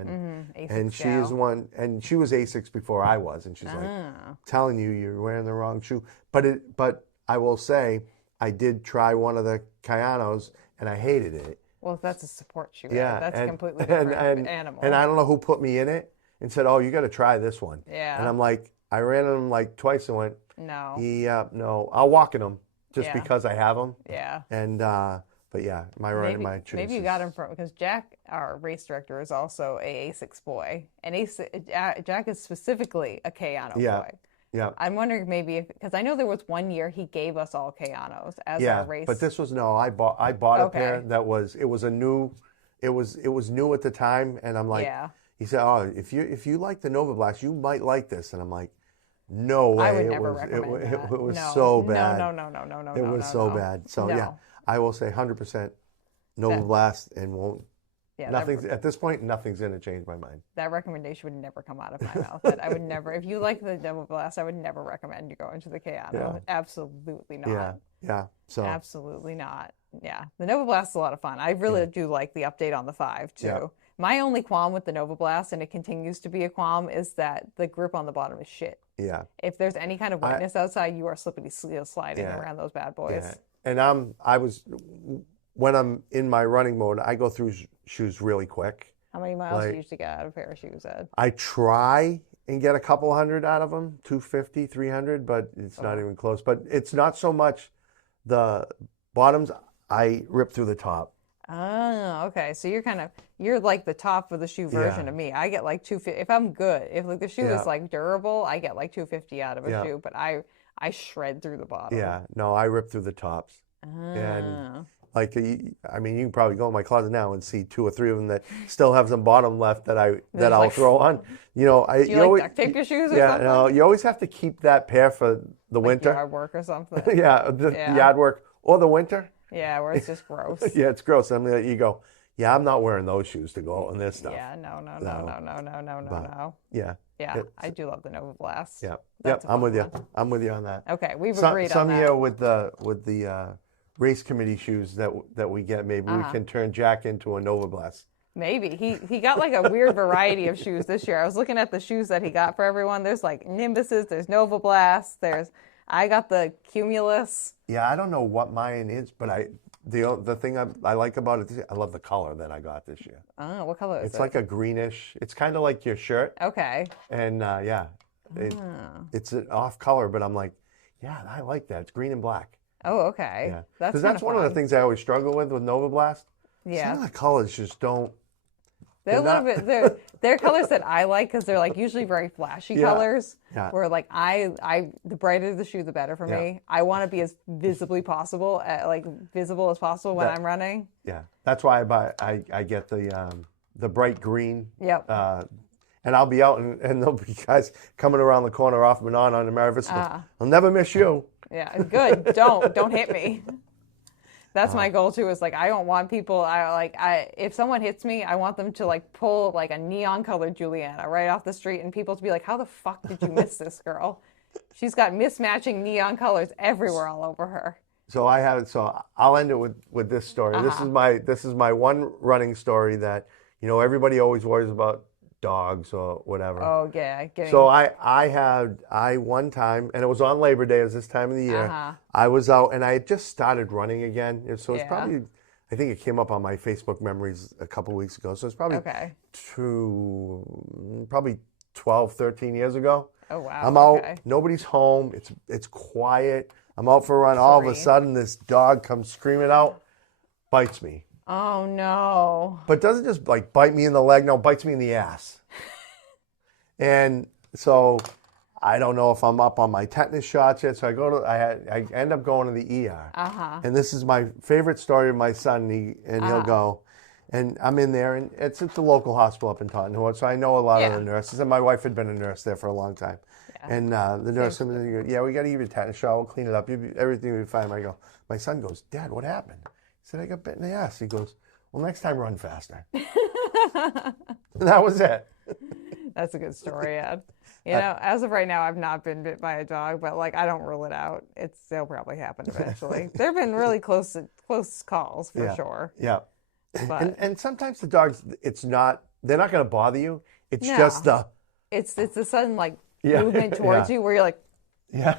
and she is one. And she was ASICS before I was, and she's like, telling you're wearing the wrong shoe. But I will say, I did try one of the Kayanos, and I hated it. Well, that's a support shoe. Yeah, that's a completely different animal. And I don't know who put me in it. And said, oh, you got to try this one. Yeah. And I'm like, I ran them like twice and went, no. Yeah, no. I'll walk in them just because I have them. Yeah. And, but yeah, my choice. Maybe you got them because Jack, our race director, is also a ASICS boy. And Jack is specifically a Kayano boy. Yeah. I'm wondering because I know there was one year he gave us all Kayanos as our race. But this was, I bought a pair that was new at the time. And I'm like, he said, "Oh, if you like the Nova Blast, you might like this." And I'm like, "No way!" I would never recommend that. It was so bad. No. It was so bad. So yeah, I will say 100% Nova Blast, and won't. Yeah, at this point, nothing's going to change my mind. That recommendation would never come out of my mouth. That I would never. If you like the Nova Blast, I would never recommend you go into the Kayano. Yeah. Absolutely not. Yeah. So absolutely not. Yeah, the Nova Blast is a lot of fun. I really do like the update on the 5 too. Yeah. My only qualm with the Nova Blast, and it continues to be a qualm, is that the grip on the bottom is shit. Yeah. If there's any kind of wetness outside, you are slippity sliding around those bad boys. Yeah. And when I'm in my running mode, I go through shoes really quick. How many miles do you usually get out of a pair of shoes, Ed? I try and get a couple hundred out of them, 250, 300, but it's not even close. But it's not so much the bottoms. I rip through the top. Oh, okay. So you're like the top of the shoe version of me. I get like 250 if I'm good. If like the shoe is like durable, I get like 250 out of a shoe, but I shred through the bottom. Yeah, no, I rip through the tops. And like, I mean, you can probably go in my closet now and see 2 or 3 of them that still have some bottom left that I'll like, throw on. You know, do you like duct tape your shoes or something? No, you always have to keep that pair for the winter. Yard work or something. Yard work or the winter. Yeah, where it's just gross. Yeah, it's gross. I mean, you go, yeah, I'm not wearing those shoes to go out in this stuff. Yeah, no. Yeah. Yeah, I do love the Nova Blast. Yeah, I'm with you. I'm with you on that. Okay, we've agreed on that. Some year with the race committee shoes that we get, maybe we can turn Jack into a Nova Blast. Maybe. He got like a weird variety of shoes this year. I was looking at the shoes that he got for everyone. There's like Nimbuses, there's Nova Blasts, I got the Cumulus. Yeah, I don't know what mine is, but the thing I like about it, I love the color that I got this year. Oh, what color is it? It's like a greenish. It's kind of like your shirt. Okay. And it's an off color, but I'm like, yeah, I like that. It's green and black. Oh, okay. Yeah, because that's one of the things I always struggle with Nova Blast. Yeah. Some of the colors just don't. They're a little bit. They're colors that I like because they're like usually very flashy colors. Yeah. Where like the brighter the shoe, the better for me. I want to be as visible as possible when I'm running. Yeah, that's why I get the bright green. Yep. And I'll be out and there'll be guys coming around the corner off Manon on the Maravista. I'll never miss you. Yeah, good. Don't hit me. That's my goal too. Is like I don't want people. If someone hits me, I want them to like pull like a neon colored Juliana right off the street, and people to be like, "How the fuck did you miss this girl? She's got mismatching neon colors everywhere, all over her." So I'll end it with this story. This is my one running story that everybody always worries about dogs or whatever. Oh yeah. So I one time, and it was on Labor Day, it was this time of the year. I was out and I had just started running again. So it's probably, I think it came up on my Facebook memories a couple weeks ago. So it's probably probably 12, 13 years ago. Oh wow. I'm out, nobody's home, it's quiet. I'm out for a run. All of a sudden this dog comes screaming out, bites me. Oh no. But doesn't just like bite me in the leg, no, bites me in the ass. And so I don't know if I'm up on my tetanus shots yet. So I end up going to the ER. And this is my favorite story of my son. He'll go, and I'm in there, and it's at the local hospital up in Taunton. So I know a lot of the nurses, and my wife had been a nurse there for a long time. And the nurse said, "Yeah, we got to give you a tetanus shot. We'll clean it up. Everything will be fine." My son goes, "Dad, what happened?" I said, "I got bit in the ass." He goes, "Well, next time run faster." And that was it. That's a good story, Ed. As of right now, I've not been bit by a dog, but like I don't rule it out. It'll probably happen eventually. There've been really close calls for sure. Yeah. And sometimes the dogs, they're not going to bother you. It's just it's the sudden like movement towards you where you're like. Yeah.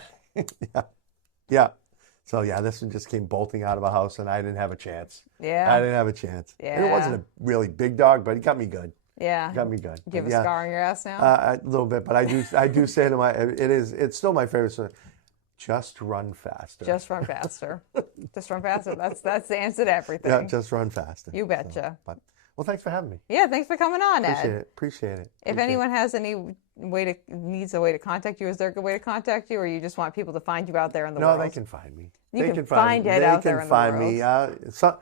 So this one just came bolting out of a house, and I didn't have a chance. Yeah. I didn't have a chance. Yeah. And it wasn't a really big dog, but he got me good. Yeah. Got me good. Do you have a scar on your ass now? A little bit, but I do say to it's still my favorite story. Just run faster. Just run faster. Just run faster. That's the answer to everything. Yeah, just run faster. You betcha. Well, thanks for having me. Yeah, thanks for coming on, Ed. Appreciate it. If anyone has needs a way to contact you, is there a good way to contact you, or you just want people to find you out there in the world? No, they can find me. They can find Ed out there in the world. They can find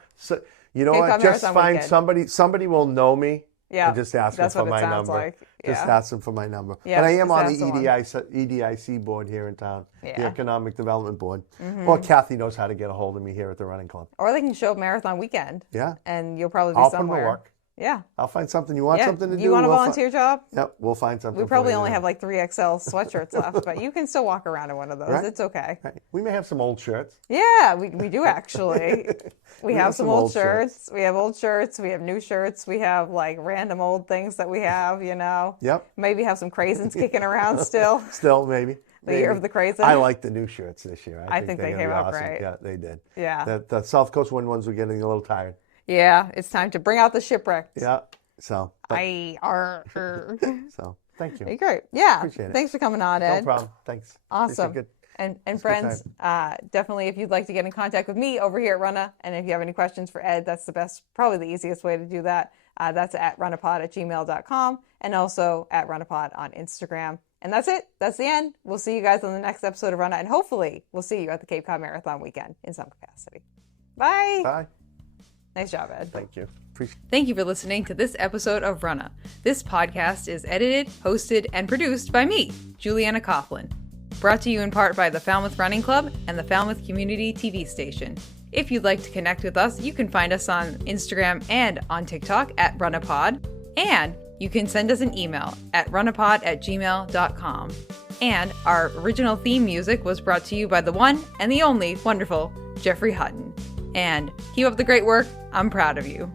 me. What? Just find somebody. Somebody will know me. Yeah, and just ask them for my number. Like. Yeah. Just ask them for my number. Yeah, but I am on the EDIC board here in town, the Economic Development Board. Well, Kathy knows how to get a hold of me here at the running club. Or they can show up marathon weekend. Yeah. And you'll probably be somewhere. I'll put 'em to work. Yeah. I'll find something. You want something to do? You want a volunteer job? Yep, we'll find something. We probably only have like 3XL sweatshirts left, but you can still walk around in one of those. Right? It's okay. Right. We may have some old shirts. Yeah, we do actually. We have some old shirts. We have old shirts. We have new shirts. We have like random old things that we have, Yep. Maybe have some craisins kicking around still. Still, maybe. The year of the craisin. I like the new shirts this year. I think they came out awesome. great. Yeah, they did. Yeah. The South Coast ones were getting a little tired. Yeah, it's time to bring out the shipwrecks. Yeah. So, so thank you. Great. Yeah. Appreciate it. Thanks for coming on, Ed. No problem. Thanks. Awesome. Good. And friends, definitely if you'd like to get in contact with me over here at Runnah, and if you have any questions for Ed, that's the best, probably the easiest way to do that. That's at runnahpod@gmail.com and also at runnahpod on Instagram. And that's it. That's the end. We'll see you guys on the next episode of Runnah, and hopefully we'll see you at the Cape Cod Marathon weekend in some capacity. Bye. Bye. Nice job, Ed. Thank you. Thank you for listening to this episode of Runnah. This podcast is edited, hosted, and produced by me, Juliana Coughlin. Brought to you in part by the Falmouth Running Club and the Falmouth Community TV station. If you'd like to connect with us, you can find us on Instagram and on TikTok at runnahpod, and you can send us an email at runnahpod@gmail.com. And our original theme music was brought to you by the one and the only wonderful Jeffrey Hutton. And keep up the great work. I'm proud of you.